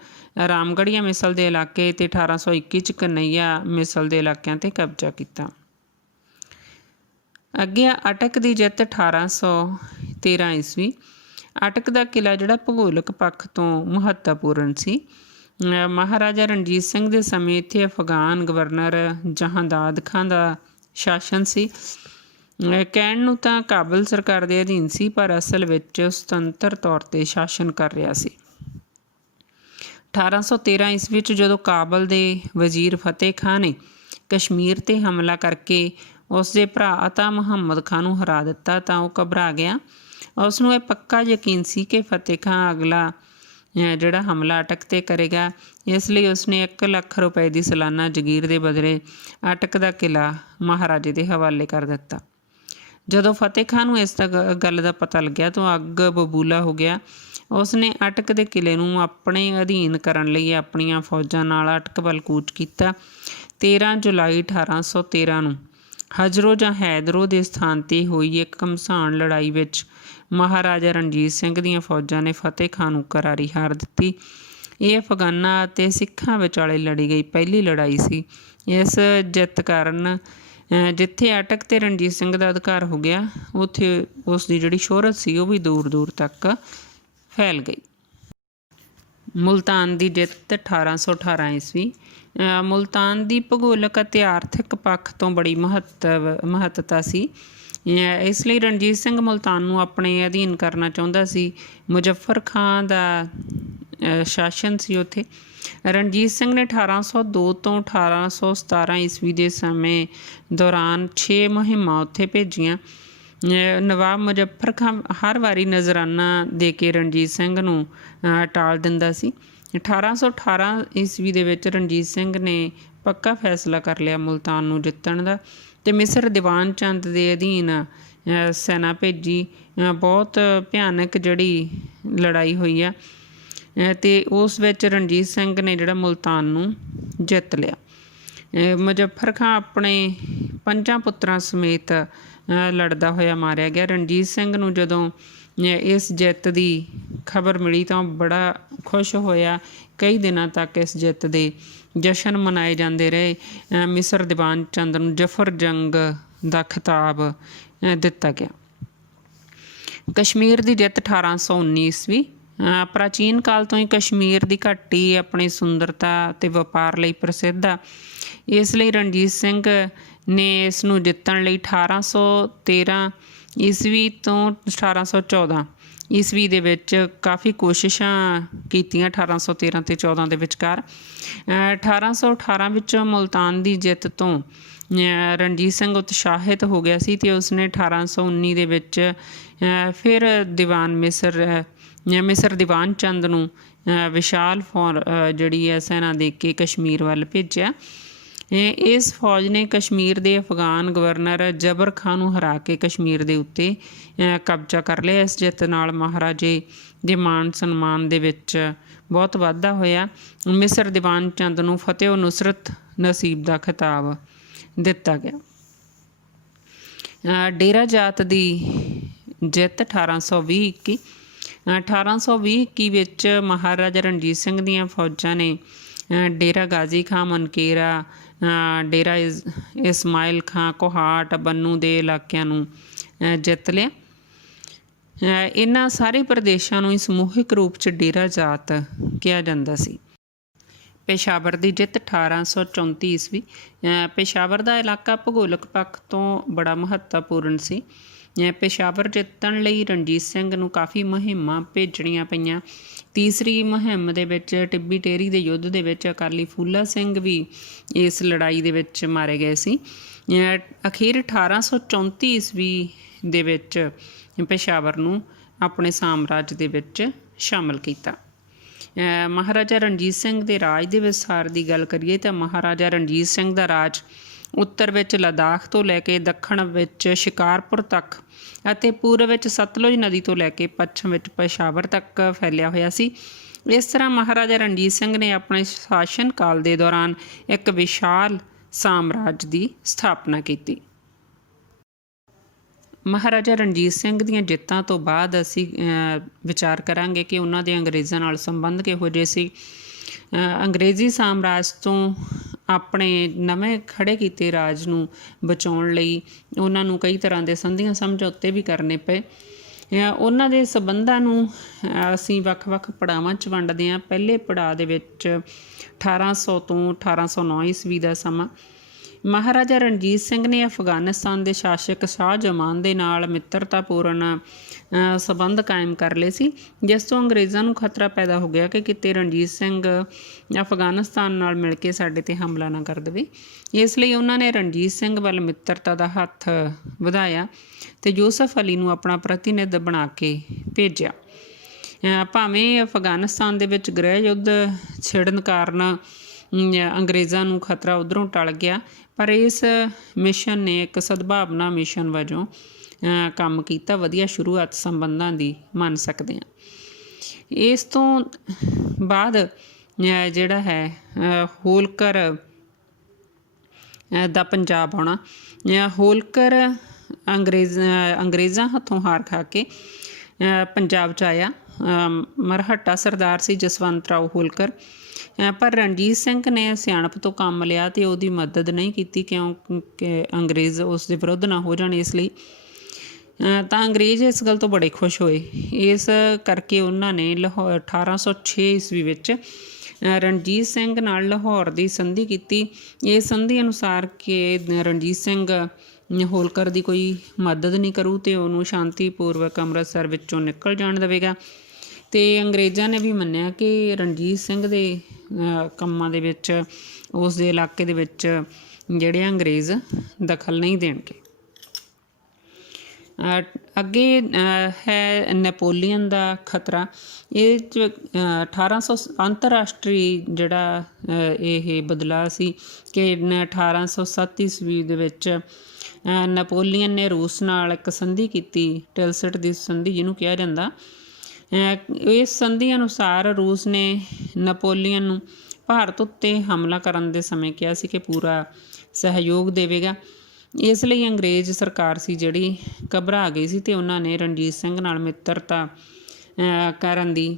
ਰਾਮਗੜੀਆ ਮਿਸਲ ਦੇ ਇਲਾਕੇ ਅਤੇ 1821 'ਚ ਕਨਈਆ ਮਿਸਲ ਦੇ ਇਲਾਕਿਆਂ 'ਤੇ ਕਬਜ਼ਾ ਕੀਤਾ। ਅੱਗੇ ਅਟਕ ਦੀ ਜਿੱਤ 1813 ਈਸਵੀ। ਅਟਕ ਦਾ ਕਿਲ੍ਹਾ ਜਿਹੜਾ ਭੂਗੋਲਿਕ ਪੱਖ ਤੋਂ ਮਹੱਤਵਪੂਰਨ ਸੀ। ਮਹਾਰਾਜਾ ਰਣਜੀਤ ਸਿੰਘ ਦੇ ਸਮੇਂ ਇੱਥੇ ਅਫਗਾਨ ਗਵਰਨਰ ਜਹਾਂਦਾਦ ਖਾਂ ਦਾ ਸ਼ਾਸਨ ਸੀ। ਕਹਿਣ ਨੂੰ ਤਾਂ ਕਾਬਲ ਸਰਕਾਰ ਦੇ ਅਧੀਨ ਸੀ, ਪਰ ਅਸਲ ਵਿੱਚ ਸੁਤੰਤਰ ਤੌਰ 'ਤੇ ਸ਼ਾਸਨ ਕਰ ਰਿਹਾ ਸੀ। 1813 ਈਸਵੀ ਵਿੱਚ ਜਦੋਂ ਕਾਬਲ ਦੇ ਵਜ਼ੀਰ ਫਤਿਹ ਖਾਂ ਨੇ ਕਸ਼ਮੀਰ 'ਤੇ ਹਮਲਾ ਕਰਕੇ ਉਸ ਦੇ ਭਰਾ ਅਤਾ ਮੁਹੰਮਦ ਖਾਂ ਨੂੰ ਹਰਾ ਦਿੱਤਾ ਤਾਂ ਉਹ ਘਬਰਾ ਗਿਆ। ਉਸ ਨੂੰ ਇਹ ਪੱਕਾ ਯਕੀਨ ਸੀ ਕਿ ਫਤਿਹ ਖਾਂ ਅਗਲਾ ਜਿਹੜਾ ਹਮਲਾ ਅਟਕ 'ਤੇ ਕਰੇਗਾ, ਇਸ ਲਈ ਉਸਨੇ 1 ਲੱਖ ਰੁਪਏ ਦੀ ਸਾਲਾਨਾ ਜਗੀਰ ਦੇ ਬਦਲੇ ਅਟਕ ਦਾ ਕਿਲ੍ਹਾ ਮਹਾਰਾਜੇ ਦੇ ਹਵਾਲੇ ਕਰ ਦਿੱਤਾ। ਜਦੋਂ ਫਤਿਹ ਖਾਂ ਨੂੰ ਇਸ ਗੱਲ ਦਾ ਪਤਾ ਲੱਗਿਆ ਤਾਂ ਅੱਗ ਬਬੂਲਾ ਹੋ ਗਿਆ। ਉਸਨੇ ਅਟਕ ਦੇ ਕਿਲ੍ਹੇ ਨੂੰ ਆਪਣੇ ਅਧੀਨ ਕਰਨ ਲਈ ਆਪਣੀਆਂ ਫੌਜਾਂ ਨਾਲ ਅਟਕ ਵੱਲ ਕੂਚ ਕੀਤਾ। 13 ਜੁਲਾਈ 1813 ਨੂੰ ਹਜਰੋ ਜਾਂ ਹੈਦਰੋ ਦੇ ਸਥਾਨ 'ਤੇ ਹੋਈ ਇੱਕ ਘਮਸਾਣ ਲੜਾਈ ਵਿੱਚ ਮਹਾਰਾਜਾ ਰਣਜੀਤ ਸਿੰਘ ਦੀਆਂ ਫੌਜਾਂ ਨੇ ਫਤਿਹ ਖਾਂ ਨੂੰ ਕਰਾਰੀ ਹਾਰ ਦਿੱਤੀ। ਇਹ ਅਫਗਾਨਾਂ ਅਤੇ ਸਿੱਖਾਂ ਵਿਚਾਲੇ ਲੜੀ ਗਈ ਪਹਿਲੀ ਲੜਾਈ ਸੀ। ਇਸ ਜਿੱਤ ਕਾਰਨ ਜਿੱਥੇ ਅਟਕ 'ਤੇ ਰਣਜੀਤ ਸਿੰਘ ਦਾ ਅਧਿਕਾਰ ਹੋ ਗਿਆ, ਉੱਥੇ ਉਸ ਦੀ ਜਿਹੜੀ ਸ਼ੋਹਰਤ ਸੀ ਉਹ ਵੀ ਦੂਰ ਦੂਰ ਤੱਕ ਫੈਲ ਗਈ। ਮੁਲਤਾਨ ਦੀ ਜਿੱਤ 1818 ਈਸਵੀ। ਮੁਲਤਾਨ ਦੀ ਭੂਗੋਲਿਕ ਅਤੇ ਆਰਥਿਕ ਪੱਖ ਤੋਂ ਬੜੀ ਮਹੱਤਤਾ ਸੀ। ਇਸ ਲਈ ਰਣਜੀਤ ਸਿੰਘ ਮੁਲਤਾਨ ਨੂੰ ਆਪਣੇ ਅਧੀਨ ਕਰਨਾ ਚਾਹੁੰਦਾ ਸੀ। ਮੁਜ਼ੱਫਰ ਖਾਂ ਦਾ ਸ਼ਾਸਨ ਸੀ ਉੱਥੇ। ਰਣਜੀਤ ਸਿੰਘ ਨੇ 1802 ਤੋਂ 1817 ਈਸਵੀ ਦੇ ਸਮੇਂ ਦੌਰਾਨ 6 ਮੁਹਿੰਮਾਂ ਉੱਥੇ ਭੇਜੀਆਂ। ਨਵਾਬ ਮੁਜ਼ੱਫਰ ਖਾਂ ਹਰ ਵਾਰੀ ਨਜ਼ਰਾਨਾ ਦੇ ਕੇ ਰਣਜੀਤ ਸਿੰਘ ਨੂੰ ਟਾਲ ਦਿੰਦਾ ਸੀ। 1818 ਈਸਵੀ ਦੇ ਵਿੱਚ ਰਣਜੀਤ ਸਿੰਘ ਨੇ ਪੱਕਾ ਫੈਸਲਾ ਕਰ ਲਿਆ ਮੁਲਤਾਨ ਨੂੰ ਜਿੱਤਣ ਦਾ, ਅਤੇ ਮਿਸਰ ਦੀਵਾਨ ਚੰਦ ਦੇ ਅਧੀਨ ਸੈਨਾ ਭੇਜੀ। ਬਹੁਤ ਭਿਆਨਕ ਜਿਹੜੀ ਲੜਾਈ ਹੋਈ ਆ, ਅਤੇ ਉਸ ਵਿੱਚ ਰਣਜੀਤ ਸਿੰਘ ਨੇ ਜਿਹੜਾ ਮੁਲਤਾਨ ਨੂੰ ਜਿੱਤ ਲਿਆ। ਮੁਜ਼ੱਫਰ ਖਾਂ ਆਪਣੇ 5 ਪੁੱਤਰਾਂ ਸਮੇਤ ਲੜਦਾ ਹੋਇਆ ਮਾਰਿਆ ਗਿਆ। ਰਣਜੀਤ ਸਿੰਘ ਨੂੰ ਜਦੋਂ ਇਸ ਜਿੱਤ ਦੀ ਖਬਰ ਮਿਲੀ ਤਾਂ ਬੜਾ ਖੁਸ਼ ਹੋਇਆ। ਕਈ ਦਿਨਾਂ ਤੱਕ ਇਸ ਜਿੱਤ ਦੇ ਜਸ਼ਨ ਮਨਾਏ ਜਾਂਦੇ ਰਹੇ। ਮਿਸਰ ਦੀਵਾਨ ਚੰਦ ਨੂੰ ਜ਼ਫਰ ਜੰਗ ਦਾ ਖਿਤਾਬ ਦਿੱਤਾ ਗਿਆ। ਕਸ਼ਮੀਰ ਦੀ ਜਿੱਤ 1819 ਈਸਵੀ। ਪ੍ਰਾਚੀਨ ਕਾਲ ਤੋਂ ਹੀ ਕਸ਼ਮੀਰ ਦੀ ਘਾਟੀ ਆਪਣੀ ਸੁੰਦਰਤਾ ਅਤੇ ਵਪਾਰ ਲਈ ਪ੍ਰਸਿੱਧ ਆ। ਇਸ ਲਈ ਰਣਜੀਤ ਸਿੰਘ ਨੇ ਇਸ ਨੂੰ ਜਿੱਤਣ ਲਈ 1813 ਈਸਵੀ ਤੋਂ 1814 ਈਸਵੀ ਦੇ ਵਿੱਚ ਕਾਫੀ ਕੋਸ਼ਿਸ਼ਾਂ ਕੀਤੀਆਂ। 1813 ਅਤੇ 14 ਦੇ ਵਿਚਕਾਰ 1818 ਵਿੱਚ ਮੁਲਤਾਨ ਦੀ ਜਿੱਤ ਤੋਂ ਰਣਜੀਤ ਸਿੰਘ ਉਤਸ਼ਾਹਿਤ ਹੋ ਗਿਆ ਸੀ, ਅਤੇ ਉਸਨੇ 1819 ਦੇ ਵਿੱਚ ਫਿਰ ਮਿਸਰ ਦੀਵਾਨ ਚੰਦ ਨੂੰ ਵਿਸ਼ਾਲ ਜਿਹੜੀ ਹੈ ਸੈਨਾ ਦੇ ਕੇ ਕਸ਼ਮੀਰ ਵੱਲ ਭੇਜਿਆ। ਇਸ ਫੌਜ ਨੇ ਕਸ਼ਮੀਰ ਦੇ ਅਫਗਾਨ ਗਵਰਨਰ ਜਬਰ ਖਾਂ ਨੂੰ ਹਰਾ ਕੇ ਕਸ਼ਮੀਰ ਦੇ ਉੱਤੇ ਕਬਜ਼ਾ ਕਰ ਲਿਆ। ਇਸ ਜਿੱਤ ਨਾਲ ਮਹਾਰਾਜੇ ਦੇ ਮਾਣ ਸਨਮਾਨ ਦੇ ਵਿੱਚ ਬਹੁਤ ਵਾਧਾ ਹੋਇਆ। ਮਿਸਰ ਦੀਵਾਨ ਚੰਦ ਨੂੰ ਫਤਿਹ ਨੁਸਰਤ ਨਸੀਬ ਦਾ ਖਿਤਾਬ ਦਿੱਤਾ ਗਿਆ। ਡੇਰਾ ਜਾਤ ਦੀ ਜਿੱਤ 1820-21। 1820-21 ਵਿੱਚ ਮਹਾਰਾਜਾ ਰਣਜੀਤ ਸਿੰਘ ਦੀਆਂ ਫੌਜਾਂ ਨੇ ਡੇਰਾ ਗਾਜ਼ੀ ਖਾਂ, ਮਨਕੇਰਾ, ਡੇਰਾ ਇਸਮਾਇਲ ਖਾਂ, ਕੋਹਾਟ, ਬੰਨੂ ਦੇ ਇਲਾਕਿਆਂ ਨੂੰ ਜਿੱਤ ਲਿਆ। ਇਹਨਾਂ ਸਾਰੇ ਪ੍ਰਦੇਸ਼ਾਂ ਨੂੰ ਸਮੂਹਿਕ ਰੂਪ 'ਚ ਡੇਰਾ ਜਾਤ ਕਿਹਾ ਜਾਂਦਾ ਸੀ। ਪੇਸ਼ਾਵਰ ਦੀ ਜਿੱਤ 1834 ਈਸਵੀ। ਪੇਸ਼ਾਵਰ ਦਾ ਇਲਾਕਾ ਭੂਗੋਲਿਕ ਪੱਖ ਤੋਂ ਬੜਾ ਮਹੱਤਵਪੂਰਨ ਸੀ। ਪੇਸ਼ਾਵਰ ਜਿੱਤਣ ਲਈ ਰਣਜੀਤ ਸਿੰਘ ਨੂੰ ਕਾਫੀ ਮੁਹਿੰਮਾਂ ਭੇਜਣੀਆਂ ਪਈਆਂ। ਤੀਸਰੀ ਮੁਹਿੰਮ ਦੇ ਵਿੱਚ ਟਿੱਬੀ ਟੇਰੀ ਦੇ ਯੁੱਧ ਦੇ ਵਿੱਚ ਅਕਾਲੀ ਫੂਲਾ ਸਿੰਘ ਵੀ ਇਸ ਲੜਾਈ ਦੇ ਵਿੱਚ ਮਾਰੇ ਗਏ ਸੀ। ਅਖੀਰ 1834 ਈਸਵੀ ਦੇ ਵਿੱਚ ਪੇਸ਼ਾਵਰ ਨੂੰ ਆਪਣੇ ਸਾਮਰਾਜ ਦੇ ਵਿੱਚ ਸ਼ਾਮਲ ਕੀਤਾ। ਮਹਾਰਾਜਾ ਰਣਜੀਤ ਸਿੰਘ ਦੇ ਰਾਜ ਦੇ ਵਿਸਥਾਰ ਦੀ ਗੱਲ ਕਰੀਏ ਤਾਂ ਮਹਾਰਾਜਾ ਰਣਜੀਤ ਸਿੰਘ ਦਾ ਰਾਜ ਉੱਤਰ ਵਿੱਚ ਲੱਦਾਖ ਤੋਂ ਲੈ ਕੇ ਦੱਖਣ ਵਿੱਚ ਸ਼ਿਕਾਰਪੁਰ ਤੱਕ ਅਤੇ ਪੂਰਬ ਵਿੱਚ ਸਤਲੁਜ ਨਦੀ ਤੋਂ ਲੈ ਕੇ ਪੱਛਮ ਵਿੱਚ ਪੇਸ਼ਾਵਰ ਤੱਕ ਫੈਲਿਆ ਹੋਇਆ ਸੀ। ਇਸ ਤਰ੍ਹਾਂ ਮਹਾਰਾਜਾ ਰਣਜੀਤ ਸਿੰਘ ਨੇ ਆਪਣੇ ਸ਼ਾਸਨ ਕਾਲ ਦੇ ਦੌਰਾਨ ਇੱਕ ਵਿਸ਼ਾਲ ਸਾਮਰਾਜ ਦੀ ਸਥਾਪਨਾ ਕੀਤੀ। ਮਹਾਰਾਜਾ ਰਣਜੀਤ ਸਿੰਘ ਦੀਆਂ ਜਿੱਤਾਂ ਤੋਂ ਬਾਅਦ ਅਸੀਂ ਵਿਚਾਰ ਕਰਾਂਗੇ ਕਿ ਉਹਨਾਂ ਦੇ ਅੰਗਰੇਜ਼ਾਂ ਨਾਲ ਸੰਬੰਧ ਕਿਹੋ ਜਿਹੇ ਸੀ। ਅੰਗਰੇਜ਼ੀ ਸਾਮਰਾਜ ਤੋਂ ਆਪਣੇ ਨਵੇਂ ਖੜ੍ਹੇ ਕੀਤੇ ਰਾਜ ਨੂੰ ਬਚਾਉਣ ਲਈ ਉਹਨਾਂ ਨੂੰ ਕਈ ਤਰ੍ਹਾਂ ਦੇ ਸੰਧੀਆਂ ਸਮਝੌਤੇ ਵੀ ਕਰਨੇ ਪਏ। ਉਹਨਾਂ ਦੇ ਸੰਬੰਧਾਂ ਨੂੰ ਅਸੀਂ ਵੱਖ-ਵੱਖ ਪੜਾਵਾਂ 'ਚ ਵੰਡਦੇ ਹਾਂ। ਪਹਿਲੇ ਪੜਾਅ ਦੇ ਵਿੱਚ 1800 ਤੋਂ 1809 ਈਸਵੀ ਦਾ ਸਮਾਂ। ਮਹਾਰਾਜਾ ਰਣਜੀਤ ਸਿੰਘ ਨੇ ਅਫਗਾਨਿਸਤਾਨ ਦੇ ਸ਼ਾਸਕ ਸ਼ਾਹ ਜਮਾਨ ਦੇ ਨਾਲ ਮਿੱਤਰਤਾਪੂਰਨ ਸੰਬੰਧ ਕਾਇਮ ਕਰ ਲਏ ਸੀ, ਜਿਸ ਤੋਂ ਅੰਗਰੇਜ਼ਾਂ ਨੂੰ ਖਤਰਾ ਪੈਦਾ ਹੋ ਗਿਆ ਕਿ ਕਿਤੇ ਰਣਜੀਤ ਸਿੰਘ ਅਫਗਾਨਿਸਤਾਨ ਨਾਲ ਮਿਲ ਕੇ ਸਾਡੇ 'ਤੇ ਹਮਲਾ ਨਾ ਕਰ ਦੇਵੇ। ਇਸ ਲਈ ਉਹਨਾਂ ਨੇ ਰਣਜੀਤ ਸਿੰਘ ਵੱਲ ਮਿੱਤਰਤਾ ਦਾ ਹੱਥ ਵਧਾਇਆ ਅਤੇ ਯੂਸਫ ਅਲੀ ਨੂੰ ਆਪਣਾ ਪ੍ਰਤੀਨਿਧ ਬਣਾ ਕੇ ਭੇਜਿਆ। ਭਾਵੇਂ ਅਫਗਾਨਿਸਤਾਨ ਦੇ ਵਿੱਚ ਗ੍ਰਹਿ ਯੁੱਧ ਛਿੜਨ ਕਾਰਨ ਅੰਗਰੇਜ਼ਾਂ ਨੂੰ ਖਤਰਾ ਉੱਧਰੋਂ ਟਲ ਗਿਆ, ਪਰ ਇਸ ਮਿਸ਼ਨ ਨੇ ਇੱਕ ਸਦਭਾਵਨਾ ਮਿਸ਼ਨ ਵਜੋਂ ਕੰਮ ਕੀਤਾ। ਵਧੀਆ ਸ਼ੁਰੂਆਤ ਸੰਬੰਧਾਂ ਦੀ ਮੰਨ ਸਕਦੇ ਹਾਂ। ਇਸ ਤੋਂ ਬਾਅਦ ਜਿਹੜਾ ਹੈ ਹੋਲਕਰ ਦਾ ਪੰਜਾਬ ਆਉਣਾ। ਹੋਲਕਰ ਅੰਗਰੇਜ਼ਾਂ ਹੱਥੋਂ ਹਾਰ ਖਾ ਕੇ ਪੰਜਾਬ 'ਚ ਆਇਆ। ਮਰਹੱਟਾ ਸਰਦਾਰ ਸੀ ਜਸਵੰਤ ਰਾਓ ਹੋਲਕਰ, ਪਰ ਰਣਜੀਤ ਸਿੰਘ ਨੇ ਸਿਆਣਪ ਤੋਂ ਕੰਮ ਲਿਆ ਅਤੇ ਉਹਦੀ ਮਦਦ ਨਹੀਂ ਕੀਤੀ ਕਿਉਂਕਿ ਅੰਗਰੇਜ਼ ਉਸ ਦੇ ਵਿਰੁੱਧ ਨਾ ਹੋ ਜਾਣ। ਇਸ ਲਈ ਤਾਂ ਅੰਗਰੇਜ਼ ਇਸ ਗੱਲ ਤੋਂ ਬੜੇ ਖੁਸ਼ ਹੋਏ। ਇਸ ਕਰਕੇ ਉਹਨਾਂ ਨੇ 1806 ਈਸਵੀ ਵਿੱਚ ਰਣਜੀਤ ਸਿੰਘ ਨਾਲ ਲਾਹੌਰ ਦੀ ਸੰਧੀ ਕੀਤੀ। ਇਹ ਸੰਧੀ ਅਨੁਸਾਰ ਕਿ ਰਣਜੀਤ ਸਿੰਘ ਹੋਲਕਰ ਦੀ ਕੋਈ ਮਦਦ ਨਹੀਂ ਕਰੂ ਅਤੇ ਉਹਨੂੰ ਸ਼ਾਂਤੀਪੂਰਵਕ ਅੰਮ੍ਰਿਤਸਰ ਵਿੱਚੋਂ ਨਿਕਲ ਜਾਣ ਦੇਵੇਗਾ। ਤੇ ਅੰਗਰੇਜ਼ਾਂ ਨੇ ਵੀ ਮੰਨਿਆ ਕਿ ਰਣਜੀਤ ਸਿੰਘ ਦੇ ਕੰਮਾਂ ਦੇ ਵਿੱਚ ਉਸ ਦੇ ਇਲਾਕੇ ਦੇ ਵਿੱਚ ਜਿਹੜੇ ਅੰਗਰੇਜ਼ ਦਖਲ ਨਹੀਂ ਦੇਣਗੇ। ਅੱਗੇ ਹੈ ਨੈਪੋਲੀਅਨ ਦਾ ਖਤਰਾ। ਇਹ 'ਚ 1800 ਅੰਤਰਰਾਸ਼ਟਰੀ ਜਿਹੜਾ ਇਹ ਬਦਲਾਅ ਸੀ ਕਿ 1807 ਈਸਵੀ ਦੇ ਵਿੱਚ ਨੈਪੋਲੀਅਨ ਨੇ ਰੂਸ ਨਾਲ ਇੱਕ ਸੰਧੀ ਕੀਤੀ, ਟਿਲਸਿਟ ਦੀ ਸੰਧੀ ਜਿਹਨੂੰ ਕਿਹਾ ਜਾਂਦਾ। ਇਸ ਸੰਧੀ ਅਨੁਸਾਰ ਰੂਸ ਨੇ ਨੈਪੋਲੀਅਨ ਨੂੰ ਭਾਰਤ ਉੱਤੇ ਹਮਲਾ ਕਰਨ ਦੇ ਸਮੇਂ ਕਿਹਾ ਸੀ ਕਿ ਪੂਰਾ ਸਹਿਯੋਗ ਦੇਵੇਗਾ। ਇਸ ਲਈ ਅੰਗਰੇਜ਼ ਸਰਕਾਰ ਸੀ ਜਿਹੜੀ ਘਬਰਾ ਗਈ ਸੀ ਅਤੇ ਉਹਨਾਂ ਨੇ ਰਣਜੀਤ ਸਿੰਘ ਨਾਲ ਮਿੱਤਰਤਾ ਕਰਨ ਦੀ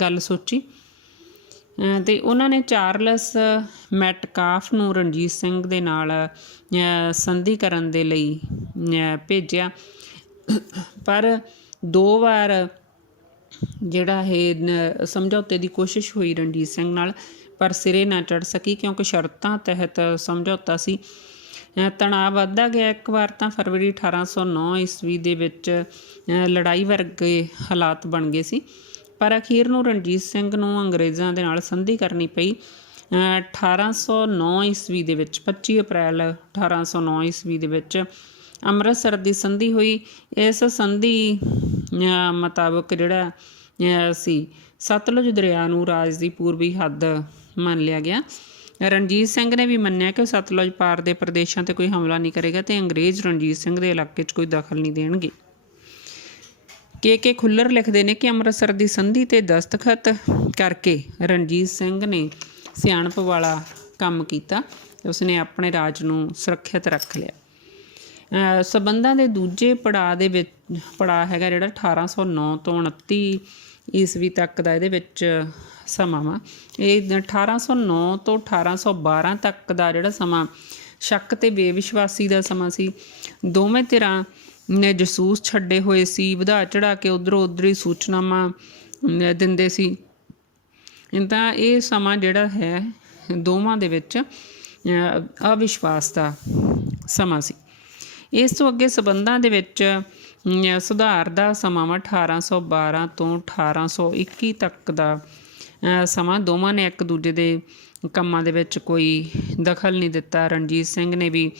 ਗੱਲ ਸੋਚੀ ਅਤੇ ਉਹਨਾਂ ਨੇ ਚਾਰਲਸ ਮੈਟਕਾਫ ਨੂੰ ਰਣਜੀਤ ਸਿੰਘ ਦੇ ਨਾਲ ਸੰਧੀ ਕਰਨ ਦੇ ਲਈ ਭੇਜਿਆ। ਪਰ 2 ਵਾਰ ਜਿਹੜਾ ਇਹ ਸਮਝੌਤੇ ਦੀ ਕੋਸ਼ਿਸ਼ ਹੋਈ ਰਣਜੀਤ ਸਿੰਘ ਨਾਲ, ਪਰ ਸਿਰੇ ਨਾ ਚੜ੍ਹ ਸਕੀ ਕਿਉਂਕਿ ਸ਼ਰਤਾਂ ਤਹਿਤ ਸਮਝੌਤਾ ਸੀ। ਤਣਾਅ ਵੱਧਦਾ ਗਿਆ। ਇੱਕ ਵਾਰ ਤਾਂ ਫਰਵਰੀ 1809 ਈਸਵੀ ਦੇ ਵਿੱਚ ਲੜਾਈ ਵਰਗੇ ਹਾਲਾਤ ਬਣ ਗਏ ਸੀ, ਪਰ ਅਖੀਰ ਨੂੰ ਰਣਜੀਤ ਸਿੰਘ ਨੂੰ ਅੰਗਰੇਜ਼ਾਂ ਦੇ ਨਾਲ ਸੰਧੀ ਕਰਨੀ ਪਈ। 1809 ਈਸਵੀ ਦੇ ਵਿੱਚ 25 ਅਪ੍ਰੈਲ 1809 ਈਸਵੀ ਦੇ ਵਿੱਚ ਅੰਮ੍ਰਿਤਸਰ ਦੀ ਸੰਧੀ ਹੋਈ। ਇਸ ਸੰਧੀ ਮੁਤਾਬਕ ਜਿਹੜਾ ਸੀ ਸਤਲੁਜ ਦਰਿਆ ਨੂੰ ਰਾਜ ਦੀ ਪੂਰਬੀ ਹੱਦ ਮੰਨ ਲਿਆ ਗਿਆ। ਰਣਜੀਤ ਸਿੰਘ ਨੇ ਵੀ ਮੰਨਿਆ ਕਿ ਸਤਲੁਜ ਪਾਰ ਦੇ ਪ੍ਰਦੇਸ਼ਾਂ 'ਤੇ ਕੋਈ ਹਮਲਾ ਨਹੀਂ ਕਰੇਗਾ ਅਤੇ ਅੰਗਰੇਜ਼ ਰਣਜੀਤ ਸਿੰਘ ਦੇ ਇਲਾਕੇ 'ਚ ਕੋਈ ਦਖਲ ਨਹੀਂ ਦੇਣਗੇ। ਕੇ ਖੁੱਲਰ ਲਿਖਦੇ ਨੇ ਕਿ ਅੰਮ੍ਰਿਤਸਰ ਦੀ ਸੰਧੀ 'ਤੇ ਦਸਤਖਤ ਕਰਕੇ ਰਣਜੀਤ ਸਿੰਘ ਨੇ ਸਿਆਣਪ ਵਾਲਾ ਕੰਮ ਕੀਤਾ, ਉਸਨੇ ਆਪਣੇ ਰਾਜ ਨੂੰ ਸੁਰੱਖਿਅਤ ਰੱਖ ਲਿਆ। ਸੰਬੰਧਾਂ ਦੇ ਦੂਜੇ ਪੜਾਅ ਹੈਗਾ ਜਿਹੜਾ 1809 ਤੋਂ 29 ਈਸਵੀ ਤੱਕ ਦਾ ਇਹਦੇ ਵਿੱਚ ਸਮਾਂ ਵਾ। ਇਹ 1809 ਤੋਂ 1812 ਤੱਕ ਦਾ ਜਿਹੜਾ ਸਮਾਂ ਸ਼ੱਕ ਅਤੇ ਬੇਵਿਸ਼ਵਾਸੀ ਦਾ ਸਮਾਂ ਸੀ। ਦੋਵੇਂ ਧਿਰਾਂ ਨੇ ਜਸੂਸ ਛੱਡੇ ਹੋਏ ਸੀ, ਵਧਾ ਚੜ੍ਹਾ ਕੇ ਉੱਧਰੋਂ ਉੱਧਰੀ ਸੂਚਨਾਵਾਂ ਦਿੰਦੇ ਸੀ। ਤਾਂ ਇਹ ਸਮਾਂ ਜਿਹੜਾ ਹੈ ਦੋਵਾਂ ਦੇ ਵਿੱਚ ਅਵਿਸ਼ਵਾਸ ਦਾ ਸਮਾਂ ਸੀ। ਇਸ ਤੋਂ ਅੱਗੇ ਸੰਬੰਧਾਂ ਦੇ ਵਿੱਚ ਸੁਧਾਰ ਦਾ ਸਮਾਂ ਵਾ 1812 ਤੋਂ 1821 ਤੱਕ ਦਾ ਸਮਾਂ। ਦੋਵਾਂ ਨੇ ਇੱਕ ਦੂਜੇ ਦੇ ਕੰਮਾਂ ਦੇ ਵਿੱਚ ਕੋਈ ਦਖਲ ਨਹੀਂ ਦਿੱਤਾ। ਰਣਜੀਤ ਸਿੰਘ ਨੇ ਵੀ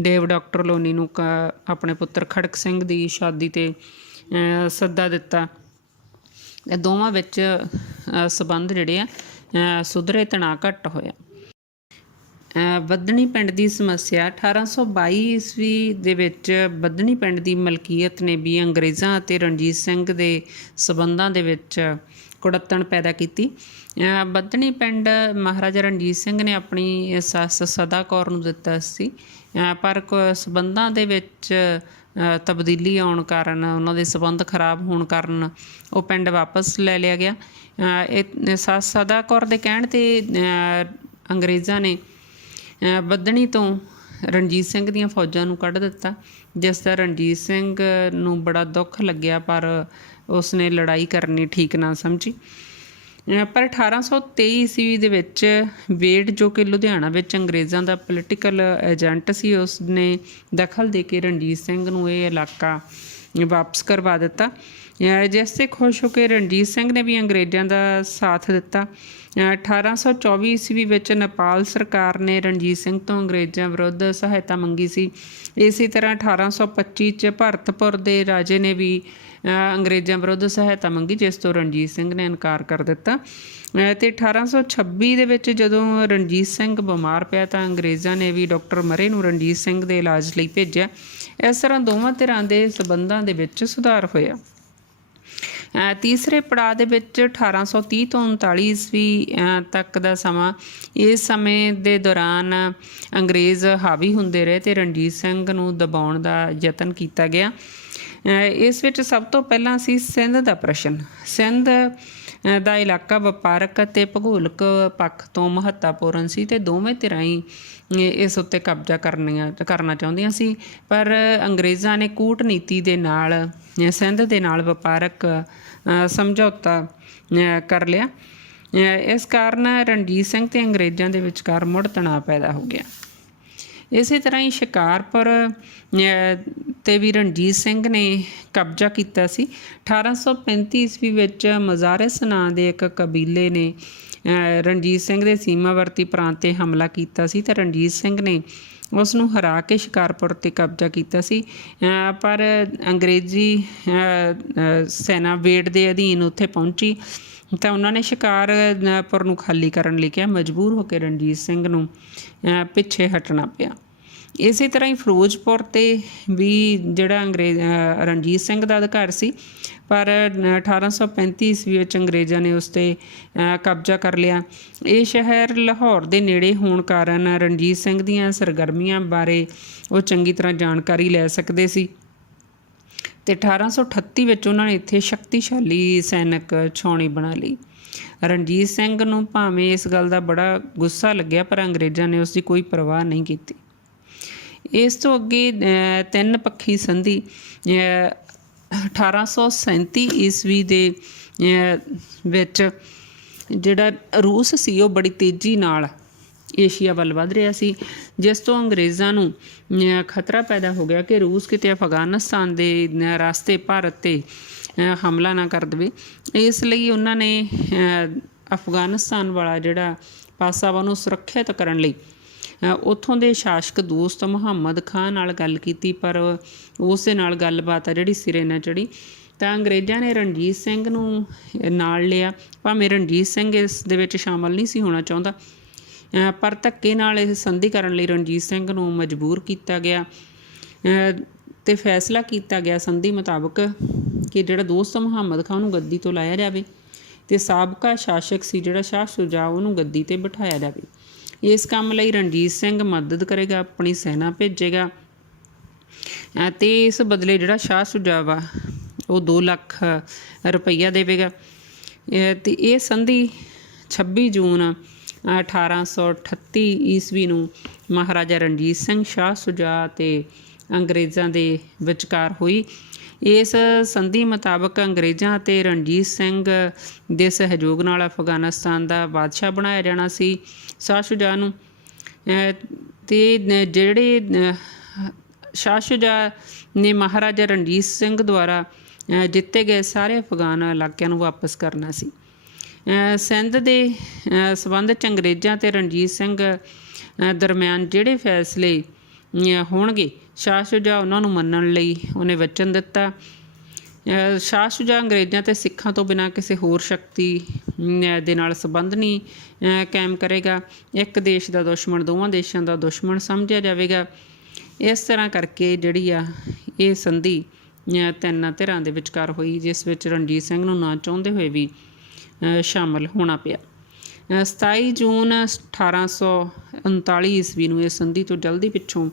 ਡੇਵ ਡਾਕਟਰ ਲੋਨੀ ਨੂੰ ਆਪਣੇ ਪੁੱਤਰ ਖੜਕ ਸਿੰਘ ਦੀ ਸ਼ਾਦੀ 'ਤੇ ਸੱਦਾ ਦਿੱਤਾ। ਦੋਵਾਂ ਵਿੱਚ ਸੰਬੰਧ ਜਿਹੜੇ ਆ ਸੁਧਰੇ, ਤਣਾਅ ਘੱਟ ਹੋਇਆ। ਬੱਧਨੀ ਪਿੰਡ ਦੀ ਸਮੱਸਿਆ 1822 ਈਸਵੀ ਦੇ ਵਿੱਚ ਬੱਧਨੀ ਪਿੰਡ ਦੀ ਮਲਕੀਅਤ ਨੇ ਵੀ ਅੰਗਰੇਜ਼ਾਂ ਅਤੇ ਰਣਜੀਤ ਸਿੰਘ ਦੇ ਸੰਬੰਧਾਂ ਦੇ ਵਿੱਚ ਕੁੜੱਤਣ ਪੈਦਾ ਕੀਤੀ। ਬੱਧਨੀ ਪਿੰਡ ਮਹਾਰਾਜਾ ਰਣਜੀਤ ਸਿੰਘ ਨੇ ਆਪਣੀ ਸੱਸ ਸਦਾ ਕੌਰ ਨੂੰ ਦਿੱਤਾ ਸੀ, ਪਰ ਸੰਬੰਧਾਂ ਦੇ ਵਿੱਚ ਤਬਦੀਲੀ ਆਉਣ ਕਾਰਨ, ਉਹਨਾਂ ਦੇ ਸੰਬੰਧ ਖਰਾਬ ਹੋਣ ਕਾਰਨ ਉਹ ਪਿੰਡ ਵਾਪਸ ਲੈ ਲਿਆ ਗਿਆ। ਇਹ ਸੱਸ ਸਦਾ ਕੌਰ ਦੇ ਕਹਿਣ 'ਤੇ ਅੰਗਰੇਜ਼ਾਂ ਨੇ ਬੱਧਨੀ ਤੋਂ ਰਣਜੀਤ ਸਿੰਘ ਦੀਆਂ ਫੌਜਾਂ ਨੂੰ ਕੱਢ ਦਿੱਤਾ, ਜਿਸ ਦਾ ਰਣਜੀਤ ਸਿੰਘ ਨੂੰ ਬੜਾ ਦੁੱਖ ਲੱਗਿਆ, ਪਰ ਉਸਨੇ ਲੜਾਈ ਕਰਨੀ ਠੀਕ ਨਾ ਸਮਝੀ। ਪਰ 1823 ਈਸਵੀ ਦੇ ਵਿੱਚ ਵੇਡ, ਜੋ ਕਿ ਲੁਧਿਆਣਾ ਵਿੱਚ ਅੰਗਰੇਜ਼ਾਂ ਦਾ ਪੋਲੀਟੀਕਲ ਏਜੰਟ ਸੀ, ਉਸ ਨੇ ਦਖਲ ਦੇ ਕੇ ਰਣਜੀਤ ਸਿੰਘ ਨੂੰ ਇਹ ਇਲਾਕਾ ਵਾਪਸ ਕਰਵਾ ਦਿੱਤਾ, ਜਿਸ 'ਤੇ ਖੁਸ਼ ਹੋ ਕੇ ਰਣਜੀਤ ਸਿੰਘ ਨੇ ਵੀ ਅੰਗਰੇਜ਼ਾਂ ਦਾ ਸਾਥ ਦਿੱਤਾ। 1824 ਈਸਵੀ ਵਿੱਚ ਨੇਪਾਲ ਸਰਕਾਰ ਨੇ ਰਣਜੀਤ ਸਿੰਘ ਤੋਂ ਅੰਗਰੇਜ਼ਾਂ ਵਿਰੁੱਧ ਸਹਾਇਤਾ ਮੰਗੀ ਸੀ। ਇਸੇ ਤਰ੍ਹਾਂ 1825 'ਚ ਭਰਤਪੁਰ ਦੇ ਰਾਜੇ ਨੇ ਵੀ ਅੰਗਰੇਜ਼ਾਂ ਵਿਰੁੱਧ ਸਹਾਇਤਾ ਮੰਗੀ, ਜਿਸ ਤੋਂ ਰਣਜੀਤ ਸਿੰਘ ਨੇ ਇਨਕਾਰ ਕਰ ਦਿੱਤਾ। ਅਤੇ 1826 ਦੇ ਵਿੱਚ ਜਦੋਂ ਰਣਜੀਤ ਸਿੰਘ ਬਿਮਾਰ ਪਿਆ ਤਾਂ ਅੰਗਰੇਜ਼ਾਂ ਨੇ ਵੀ ਡਾਕਟਰ ਮਰੇ ਨੂੰ ਰਣਜੀਤ ਸਿੰਘ ਦੇ ਇਲਾਜ ਲਈ ਭੇਜਿਆ। ਇਸ ਤਰ੍ਹਾਂ ਦੋਵਾਂ ਧਿਰਾਂ ਦੇ ਸੰਬੰਧਾਂ ਦੇ ਵਿੱਚ ਸੁਧਾਰ ਹੋਇਆ। ਤੀਸਰੇ ਪੜਾਅ ਦੇ ਵਿੱਚ 1830 ਤੋਂ 39 ਈਸਵੀ ਤੱਕ ਦਾ ਸਮਾਂ। ਇਸ ਸਮੇਂ ਦੇ ਦੌਰਾਨ ਅੰਗਰੇਜ਼ ਹਾਵੀ ਹੁੰਦੇ ਰਹੇ ਅਤੇ ਰਣਜੀਤ ਸਿੰਘ ਨੂੰ ਦਬਾਉਣ ਦਾ ਯਤਨ ਕੀਤਾ ਗਿਆ। ਇਸ ਵਿੱਚ ਸਭ ਤੋਂ ਪਹਿਲਾਂ ਸੀ ਸਿੰਧ ਦਾ ਪ੍ਰਸ਼ਨ। ਸਿੰਧ ਦਾ ਇਲਾਕਾ ਵਪਾਰਕ ਅਤੇ ਭੂਗੋਲਿਕ ਪੱਖ ਤੋਂ ਮਹੱਤਵਪੂਰਨ ਸੀ ਅਤੇ ਦੋਵੇਂ ਧਿਰਾਂ ਹੀ ਇਸ ਉੱਤੇ ਕਬਜ਼ਾ ਕਰਨਾ ਚਾਹੁੰਦੀਆਂ ਸੀ, ਪਰ ਅੰਗਰੇਜ਼ਾਂ ਨੇ ਕੂਟਨੀਤੀ ਦੇ ਨਾਲ ਸਿੰਧ ਦੇ ਨਾਲ ਵਪਾਰਕ ਸਮਝੌਤਾ ਕਰ ਲਿਆ। ਇਸ ਕਾਰਨ ਰਣਜੀਤ ਸਿੰਘ ਅਤੇ ਅੰਗਰੇਜ਼ਾਂ ਦੇ ਵਿਚਕਾਰ ਮੁੜ ਤਣਾਅ ਪੈਦਾ ਹੋ ਗਿਆ। ਇਸੇ ਤਰ੍ਹਾਂ ਹੀ ਸ਼ਿਕਾਰਪੁਰ ਉੱਤੇ ਵੀ ਰਣਜੀਤ ਸਿੰਘ ਨੇ ਕਬਜ਼ਾ ਕੀਤਾ ਸੀ। 1835 ਈਸਵੀ ਵਿੱਚ ਮਜ਼ਾਰਿਸ ਨਾਂ ਦੇ ਇੱਕ ਕਬੀਲੇ ਨੇ ਰਣਜੀਤ ਸਿੰਘ ਦੇ ਸੀਮਾਵਰਤੀ ਪ੍ਰਾਂਤ 'ਤੇ ਹਮਲਾ ਕੀਤਾ ਸੀ ਅਤੇ ਰਣਜੀਤ ਸਿੰਘ ਨੇ ਉਸ ਨੂੰ ਹਰਾ ਕੇ ਸ਼ਿਕਾਰਪੁਰ 'ਤੇ ਕਬਜ਼ਾ ਕੀਤਾ ਸੀ। ਪਰ ਅੰਗਰੇਜ਼ੀ ਸੈਨਾ ਵੇਟ ਦੇ ਅਧੀਨ ਉੱਥੇ ਪਹੁੰਚੀ ਤਾਂ ਉਹਨਾਂ ਨੇ ਸ਼ਿਕਾਰਪੁਰ ਨੂੰ ਖਾਲੀ ਕਰਨ ਲਈ ਕਿਹਾ। ਮਜਬੂਰ ਹੋ ਕੇ ਰਣਜੀਤ ਸਿੰਘ ਨੂੰ ਪਿੱਛੇ ਹਟਣਾ ਪਿਆ। ਇਸੇ ਤਰ੍ਹਾਂ ਹੀ ਫਿਰੋਜ਼ਪੁਰ 'ਤੇ ਵੀ ਜਿਹੜਾ ਰਣਜੀਤ ਸਿੰਘ ਦਾ ਅਧਿਕਾਰ ਸੀ, ਪਰ 1835 ਈਸਵੀ ਵਿੱਚ ਅੰਗਰੇਜ਼ਾਂ ਨੇ ਉਸ 'ਤੇ ਕਬਜ਼ਾ ਕਰ ਲਿਆ। ਇਹ ਸ਼ਹਿਰ ਲਾਹੌਰ ਦੇ ਨੇੜੇ ਹੋਣ ਕਾਰਨ ਰਣਜੀਤ ਸਿੰਘ ਦੀਆਂ ਸਰਗਰਮੀਆਂ ਬਾਰੇ ਉਹ ਚੰਗੀ ਤਰ੍ਹਾਂ ਜਾਣਕਾਰੀ ਲੈ ਸਕਦੇ ਸੀ ਅਤੇ 1838 ਵਿੱਚ ਉਹਨਾਂ ਨੇ ਇੱਥੇ ਸ਼ਕਤੀਸ਼ਾਲੀ ਸੈਨਿਕ ਛਾਉਣੀ ਬਣਾ ਲਈ। ਰਣਜੀਤ ਸਿੰਘ ਨੂੰ ਭਾਵੇਂ ਇਸ ਗੱਲ ਦਾ ਬੜਾ ਗੁੱਸਾ ਲੱਗਿਆ, ਪਰ ਅੰਗਰੇਜ਼ਾਂ ਨੇ ਉਸ ਦੀ ਕੋਈ ਪਰਵਾਹ ਨਹੀਂ ਕੀਤੀ। ਇਸ ਤੋਂ ਅੱਗੇ 3 ਪੱਖੀ ਸੰਧੀ 1837 ਈਸਵੀ ਦੇ ਵਿੱਚ ਜਿਹੜਾ ਰੂਸ ਸੀ ਉਹ ਬੜੀ ਤੇਜ਼ੀ ਨਾਲ ਏਸ਼ੀਆ ਵੱਲ ਵੱਧ ਰਿਹਾ ਸੀ, ਜਿਸ ਤੋਂ ਅੰਗਰੇਜ਼ਾਂ ਨੂੰ ਖਤਰਾ ਪੈਦਾ ਹੋ ਗਿਆ ਕਿ ਰੂਸ ਕਿਤੇ ਅਫਗਾਨਿਸਤਾਨ ਦੇ ਰਸਤੇ ਭਾਰਤ 'ਤੇ ਹਮਲਾ ਨਾ ਕਰ ਦੇਵੇ। ਇਸ ਲਈ ਉਹਨਾਂ ਨੇ ਅਫਗਾਨਿਸਤਾਨ ਵਾਲਾ ਜਿਹੜਾ ਪਾਸਾ ਵਾ ਉਹਨੂੰ ਸੁਰੱਖਿਅਤ ਕਰਨ ਲਈ ਉੱਥੋਂ ਦੇ ਸ਼ਾਸਕ ਦੋਸਤ ਮੁਹੰਮਦ ਖਾਂ ਨਾਲ ਗੱਲ ਕੀਤੀ, ਪਰ ਉਸ ਦੇ ਨਾਲ ਗੱਲਬਾਤ ਆ ਜਿਹੜੀ ਸਿਰੇ ਨਾ ਚੜ੍ਹੀ। ਤਾਂ ਅੰਗਰੇਜ਼ਾਂ ਨੇ ਰਣਜੀਤ ਸਿੰਘ ਨੂੰ ਨਾਲ ਲਿਆ, ਭਾਵੇਂ ਰਣਜੀਤ ਸਿੰਘ ਇਸ ਦੇ ਵਿੱਚ ਸ਼ਾਮਲ ਨਹੀਂ ਸੀ ਹੋਣਾ ਚਾਹੁੰਦਾ, ਪਰ ਧੱਕੇ ਨਾਲ ਇਹ ਸੰਧੀ ਕਰਨ ਲਈ ਰਣਜੀਤ ਸਿੰਘ ਨੂੰ ਮਜਬੂਰ ਕੀਤਾ ਗਿਆ ਅਤੇ ਫੈਸਲਾ ਕੀਤਾ ਗਿਆ ਸੰਧੀ ਮੁਤਾਬਕ ਕਿ ਜਿਹੜਾ ਦੋਸਤ ਮੁਹੰਮਦ ਖਾਂ ਉਹਨੂੰ ਗੱਦੀ ਤੋਂ ਲਾਇਆ ਜਾਵੇ ਅਤੇ ਸਾਬਕਾ ਸ਼ਾਸਕ ਸੀ ਜਿਹੜਾ ਸ਼ਾਹ ਸ਼ੁਜਾ ਉਹਨੂੰ ਗੱਦੀ 'ਤੇ ਬਿਠਾਇਆ ਜਾਵੇ। ਇਸ ਕੰਮ ਲਈ ਰਣਜੀਤ ਸਿੰਘ ਮਦਦ ਕਰੇਗਾ, ਆਪਣੀ ਸੈਨਾ ਭੇਜੇਗਾ ਅਤੇ ਇਸ ਬਦਲੇ ਜਿਹੜਾ ਸ਼ਾਹ ਸ਼ੁਜਾ ਵਾ ਉਹ 2 ਲੱਖ ਰੁਪਈਆ ਦੇਵੇਗਾ। ਅਤੇ ਇਹ ਸੰਧੀ 26 ਜੂਨ 1838 ਈਸਵੀ ਨੂੰ ਮਹਾਰਾਜਾ ਰਣਜੀਤ ਸਿੰਘ, ਸ਼ਾਹ ਸ਼ੁਜਾ ਅਤੇ ਅੰਗਰੇਜ਼ਾਂ ਦੇ ਵਿਚਕਾਰ ਹੋਈ। ਇਸ ਸੰਧੀ ਮੁਤਾਬਕ ਅੰਗਰੇਜ਼ਾਂ ਅਤੇ ਰਣਜੀਤ ਸਿੰਘ ਦੇ ਸਹਿਯੋਗ ਨਾਲ ਅਫਗਾਨਿਸਤਾਨ ਦਾ ਬਾਦਸ਼ਾਹ ਬਣਾਇਆ ਜਾਣਾ ਸੀ ਸ਼ਾਹ ਸ਼ੁਜਾ ਨੂੰ। ਅਤੇ ਜਿਹੜੇ ਸ਼ਾਹ ਸ਼ੁਜਾ ਨੇ ਮਹਾਰਾਜਾ ਰਣਜੀਤ ਸਿੰਘ ਦੁਆਰਾ ਜਿੱਤੇ ਗਏ ਸਾਰੇ ਅਫਗਾਨ ਇਲਾਕਿਆਂ ਨੂੰ ਵਾਪਸ ਕਰਨਾ ਸੀ। ਸਿੰਧ ਦੇ ਸੰਬੰਧ 'ਚ ਅੰਗਰੇਜ਼ਾਂ ਅਤੇ ਰਣਜੀਤ ਸਿੰਘ ਦਰਮਿਆਨ ਜਿਹੜੇ ਫੈਸਲੇ ਹੋਣਗੇ, ਸ਼ਾਹ ਸ਼ੁਜਾ ਉਹਨਾਂ ਨੂੰ ਮੰਨਣ ਲਈ ਉਹਨੇ ਵਚਨ ਦਿੱਤਾ। ਸ਼ਾਹ ਸ਼ੁਜਾ ਅੰਗਰੇਜ਼ਾਂ ਅਤੇ ਸਿੱਖਾਂ ਤੋਂ ਬਿਨਾਂ ਕਿਸੇ ਹੋਰ ਸ਼ਕਤੀ ਦੇ ਨਾਲ ਸੰਬੰਧ ਨਹੀਂ ਕਾਇਮ ਕਰੇਗਾ। ਇੱਕ ਦੇਸ਼ ਦਾ ਦੁਸ਼ਮਣ ਦੋਵਾਂ ਦੇਸ਼ਾਂ ਦਾ ਦੁਸ਼ਮਣ ਸਮਝਿਆ ਜਾਵੇਗਾ। ਇਸ ਤਰ੍ਹਾਂ ਕਰਕੇ ਜਿਹੜੀ ਆ ਇਹ ਸੰਧੀ 3 ਧਿਰਾਂ ਦੇ ਵਿਚਕਾਰ ਹੋਈ, ਜਿਸ ਵਿੱਚ ਰਣਜੀਤ ਸਿੰਘ ਨੂੰ ਨਾ ਚਾਹੁੰਦੇ ਹੋਏ ਵੀ ਸ਼ਾਮਲ ਹੋਣਾ ਪਿਆ। 27 ਜੂਨ 1839 ਈਸਵੀ ਨੂੰ ਇਹ ਸੰਧੀ ਤੋਂ ਜਲਦੀ ਪਿੱਛੋਂ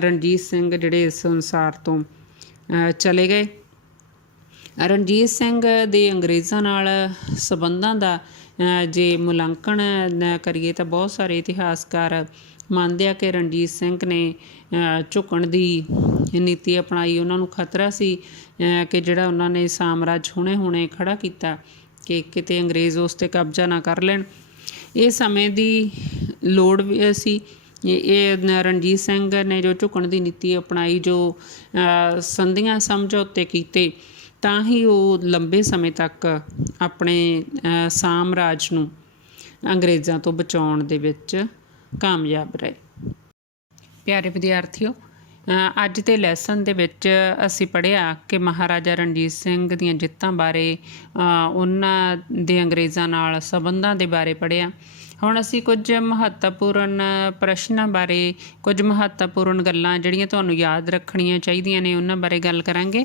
ਰਣਜੀਤ ਸਿੰਘ ਜਿਹੜੇ ਇਸ ਸੰਸਾਰ ਤੋਂ ਚਲੇ ਗਏ। ਰਣਜੀਤ ਸਿੰਘ ਦੇ ਅੰਗਰੇਜ਼ਾਂ ਨਾਲ ਸੰਬੰਧਾਂ ਦਾ ਜੇ ਮੁਲਾਂਕਣ ਕਰੀਏ ਤਾਂ ਬਹੁਤ ਸਾਰੇ ਇਤਿਹਾਸਕਾਰ ਮੰਨਦੇ ਆ ਕਿ ਰਣਜੀਤ ਸਿੰਘ ਨੇ ਝੁਕਣ ਦੀ ਨੀਤੀ ਅਪਣਾਈ। ਉਹਨਾਂ ਨੂੰ ਖਤਰਾ ਸੀ ਕਿ ਜਿਹੜਾ ਉਹਨਾਂ ਨੇ ਸਾਮਰਾਜ ਹੁਣੇ ਖੜ੍ਹਾ ਕੀਤਾ ਕਿ ਕਿਤੇ ਅੰਗਰੇਜ਼ ਉਸ 'ਤੇ ਕਬਜ਼ਾ ਨਾ ਕਰ ਲੈਣ। ਇਹ ਸਮੇਂ ਦੀ ਲੋੜ ਵੀ ਸੀ। ਇਹ ਰਣਜੀਤ ਸਿੰਘ ਨੇ ਜੋ ਝੁਕਣ ਦੀ ਨੀਤੀ ਅਪਣਾਈ, ਜੋ ਸੰਧੀਆਂ ਸਮਝੌਤੇ ਕੀਤੇ, ਤਾਂ ਹੀ ਉਹ ਲੰਬੇ ਸਮੇਂ ਤੱਕ ਆਪਣੇ ਸਾਮਰਾਜ ਨੂੰ ਅੰਗਰੇਜ਼ਾਂ ਤੋਂ ਬਚਾਉਣ ਦੇ ਵਿੱਚ ਕਾਮਯਾਬ ਰਹੇ। ਪਿਆਰੇ ਵਿਦਿਆਰਥੀਓ, ਅੱਜ ਦੇ ਲੈਸਨ ਦੇ ਵਿੱਚ ਅਸੀਂ ਪੜ੍ਹਿਆ ਕਿ ਮਹਾਰਾਜਾ ਰਣਜੀਤ ਸਿੰਘ ਦੀਆਂ ਜਿੱਤਾਂ ਬਾਰੇ, ਉਹਨਾਂ ਦੇ ਅੰਗਰੇਜ਼ਾਂ ਨਾਲ ਸੰਬੰਧਾਂ ਦੇ ਬਾਰੇ ਪੜ੍ਹਿਆ। ਹੁਣ ਅਸੀਂ ਕੁਝ ਮਹੱਤਵਪੂਰਨ ਪ੍ਰਸ਼ਨਾਂ ਬਾਰੇ, ਕੁਝ ਮਹੱਤਵਪੂਰਨ ਗੱਲਾਂ ਜਿਹੜੀਆਂ ਤੁਹਾਨੂੰ ਯਾਦ ਰੱਖਣੀਆਂ ਚਾਹੀਦੀਆਂ ਨੇ ਉਹਨਾਂ ਬਾਰੇ ਗੱਲ ਕਰਾਂਗੇ।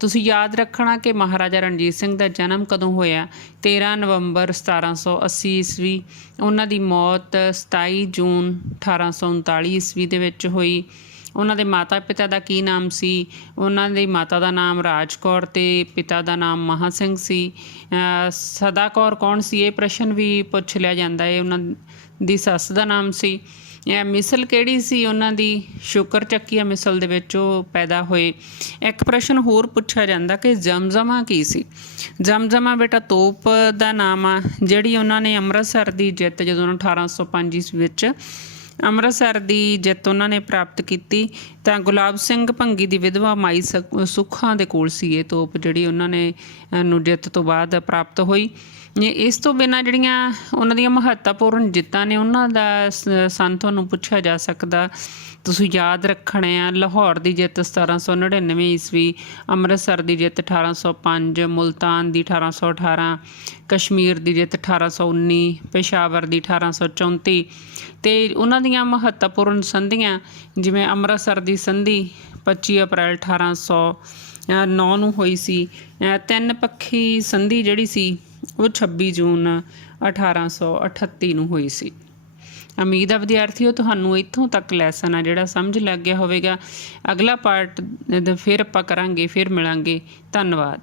ਤੁਸੀਂ ਯਾਦ ਰੱਖਣਾ ਕਿ ਮਹਾਰਾਜਾ ਰਣਜੀਤ ਸਿੰਘ ਦਾ ਜਨਮ ਕਦੋਂ ਹੋਇਆ? 13 ਨਵੰਬਰ 1780 ਈਸਵੀ। ਉਹਨਾਂ ਦੀ ਮੌਤ 27 ਜੂਨ 1839 ਈਸਵੀ ਦੇ ਵਿੱਚ ਹੋਈ। ਉਹਨਾਂ ਦੇ ਮਾਤਾ ਪਿਤਾ ਦਾ ਕੀ ਨਾਮ ਸੀ? ਉਹਨਾਂ ਦੀ ਮਾਤਾ ਦਾ ਨਾਮ ਰਾਜ ਕੌਰ ਅਤੇ ਪਿਤਾ ਦਾ ਨਾਮ ਮਹਾਂ ਸਿੰਘ ਸੀ। ਸਦਾ ਕੌਰ ਕੌਣ ਸੀ? ਇਹ ਪ੍ਰਸ਼ਨ ਵੀ ਪੁੱਛ ਲਿਆ ਜਾਂਦਾ ਹੈ। ਉਹਨਾਂ ਦੀ ਸੱਸ ਦਾ ਨਾਮ ਸੀ। ਮਿਸਲ ਕਿਹੜੀ ਸੀ ਉਹਨਾਂ ਦੀ? ਸ਼ੁਕਰ ਚੱਕੀਆ ਮਿਸਲ ਦੇ ਵਿੱਚ ਉਹ ਪੈਦਾ ਹੋਏ। ਇੱਕ ਪ੍ਰਸ਼ਨ ਹੋਰ ਪੁੱਛਿਆ ਜਾਂਦਾ ਕਿ ਜ਼ਮਜ਼ਮਾ ਕੀ ਸੀ? ਜ਼ਮਜ਼ਮਾ ਬੇਟਾ ਤੋਪ ਦਾ ਨਾਮ ਆ, ਜਿਹੜੀ ਉਹਨਾਂ ਨੇ ਅੰਮ੍ਰਿਤਸਰ ਦੀ ਜਿੱਤ ਜਦੋਂ 1805 ਈਸਵੀ ਵਿੱਚ ਅੰਮ੍ਰਿਤਸਰ ਦੀ ਜਿੱਤ ਉਹਨਾਂ ਨੇ ਪ੍ਰਾਪਤ ਕੀਤੀ ਤਾਂ ਗੁਲਾਬ ਸਿੰਘ ਭੰਗੀ ਦੀ ਵਿਧਵਾ ਮਾਈ ਸੁੱਖਾਂ ਦੇ ਕੋਲ ਸੀ ਇਹ ਤੋਪ ਜਿਹੜੀ ਉਹਨਾਂ ਨੇ ਨੂੰ ਜਿੱਤ ਤੋਂ ਬਾਅਦ ਪ੍ਰਾਪਤ ਹੋਈ। ਇਸ ਤੋਂ ਬਿਨਾਂ ਜਿਹੜੀਆਂ ਉਹਨਾਂ ਦੀਆਂ ਮਹੱਤਵਪੂਰਨ ਜਿੱਤਾਂ ਨੇ ਉਹਨਾਂ ਦਾ ਸਨ ਤੁਹਾਨੂੰ ਪੁੱਛਿਆ ਜਾ ਸਕਦਾ, ਤੁਸੀਂ ਯਾਦ ਰੱਖਣੇ ਆ। ਲਾਹੌਰ ਦੀ ਜਿੱਤ 1799 ਈਸਵੀ, ਅੰਮ੍ਰਿਤਸਰ ਦੀ ਜਿੱਤ 1805, ਮੁਲਤਾਨ ਦੀ 1818, ਕਸ਼ਮੀਰ ਦੀ ਜਿੱਤ 1819, ਪੇਸ਼ਾਵਰ ਦੀ 1834। ਅਤੇ ਉਹਨਾਂ ਦੀਆਂ ਮਹੱਤਵਪੂਰਨ ਸੰਧੀਆਂ ਜਿਵੇਂ ਅੰਮ੍ਰਿਤਸਰ ਦੀ ਸੰਧੀ 25 ਅਪ੍ਰੈਲ 1809 ਨੂੰ ਹੋਈ ਸੀ। ਤਿੰਨ ਪੱਖੀ ਸੰਧੀ ਜਿਹੜੀ ਸੀ ਉਹ 26 ਜੂਨ 1838 ਨੂੰ ਹੋਈ ਸੀ। ਉਮੀਦ ਆ ਵਿਦਿਆਰਥੀਓ ਤੁਹਾਨੂੰ ਇੱਥੋਂ ਤੱਕ ਲੈਸਨ ਆ ਜਿਹੜਾ ਸਮਝ ਲੱਗ ਗਿਆ ਹੋਵੇਗਾ। ਅਗਲਾ ਪਾਰਟ ਫਿਰ ਆਪਾਂ ਕਰਾਂਗੇ, ਫਿਰ ਮਿਲਾਂਗੇ। ਧੰਨਵਾਦ।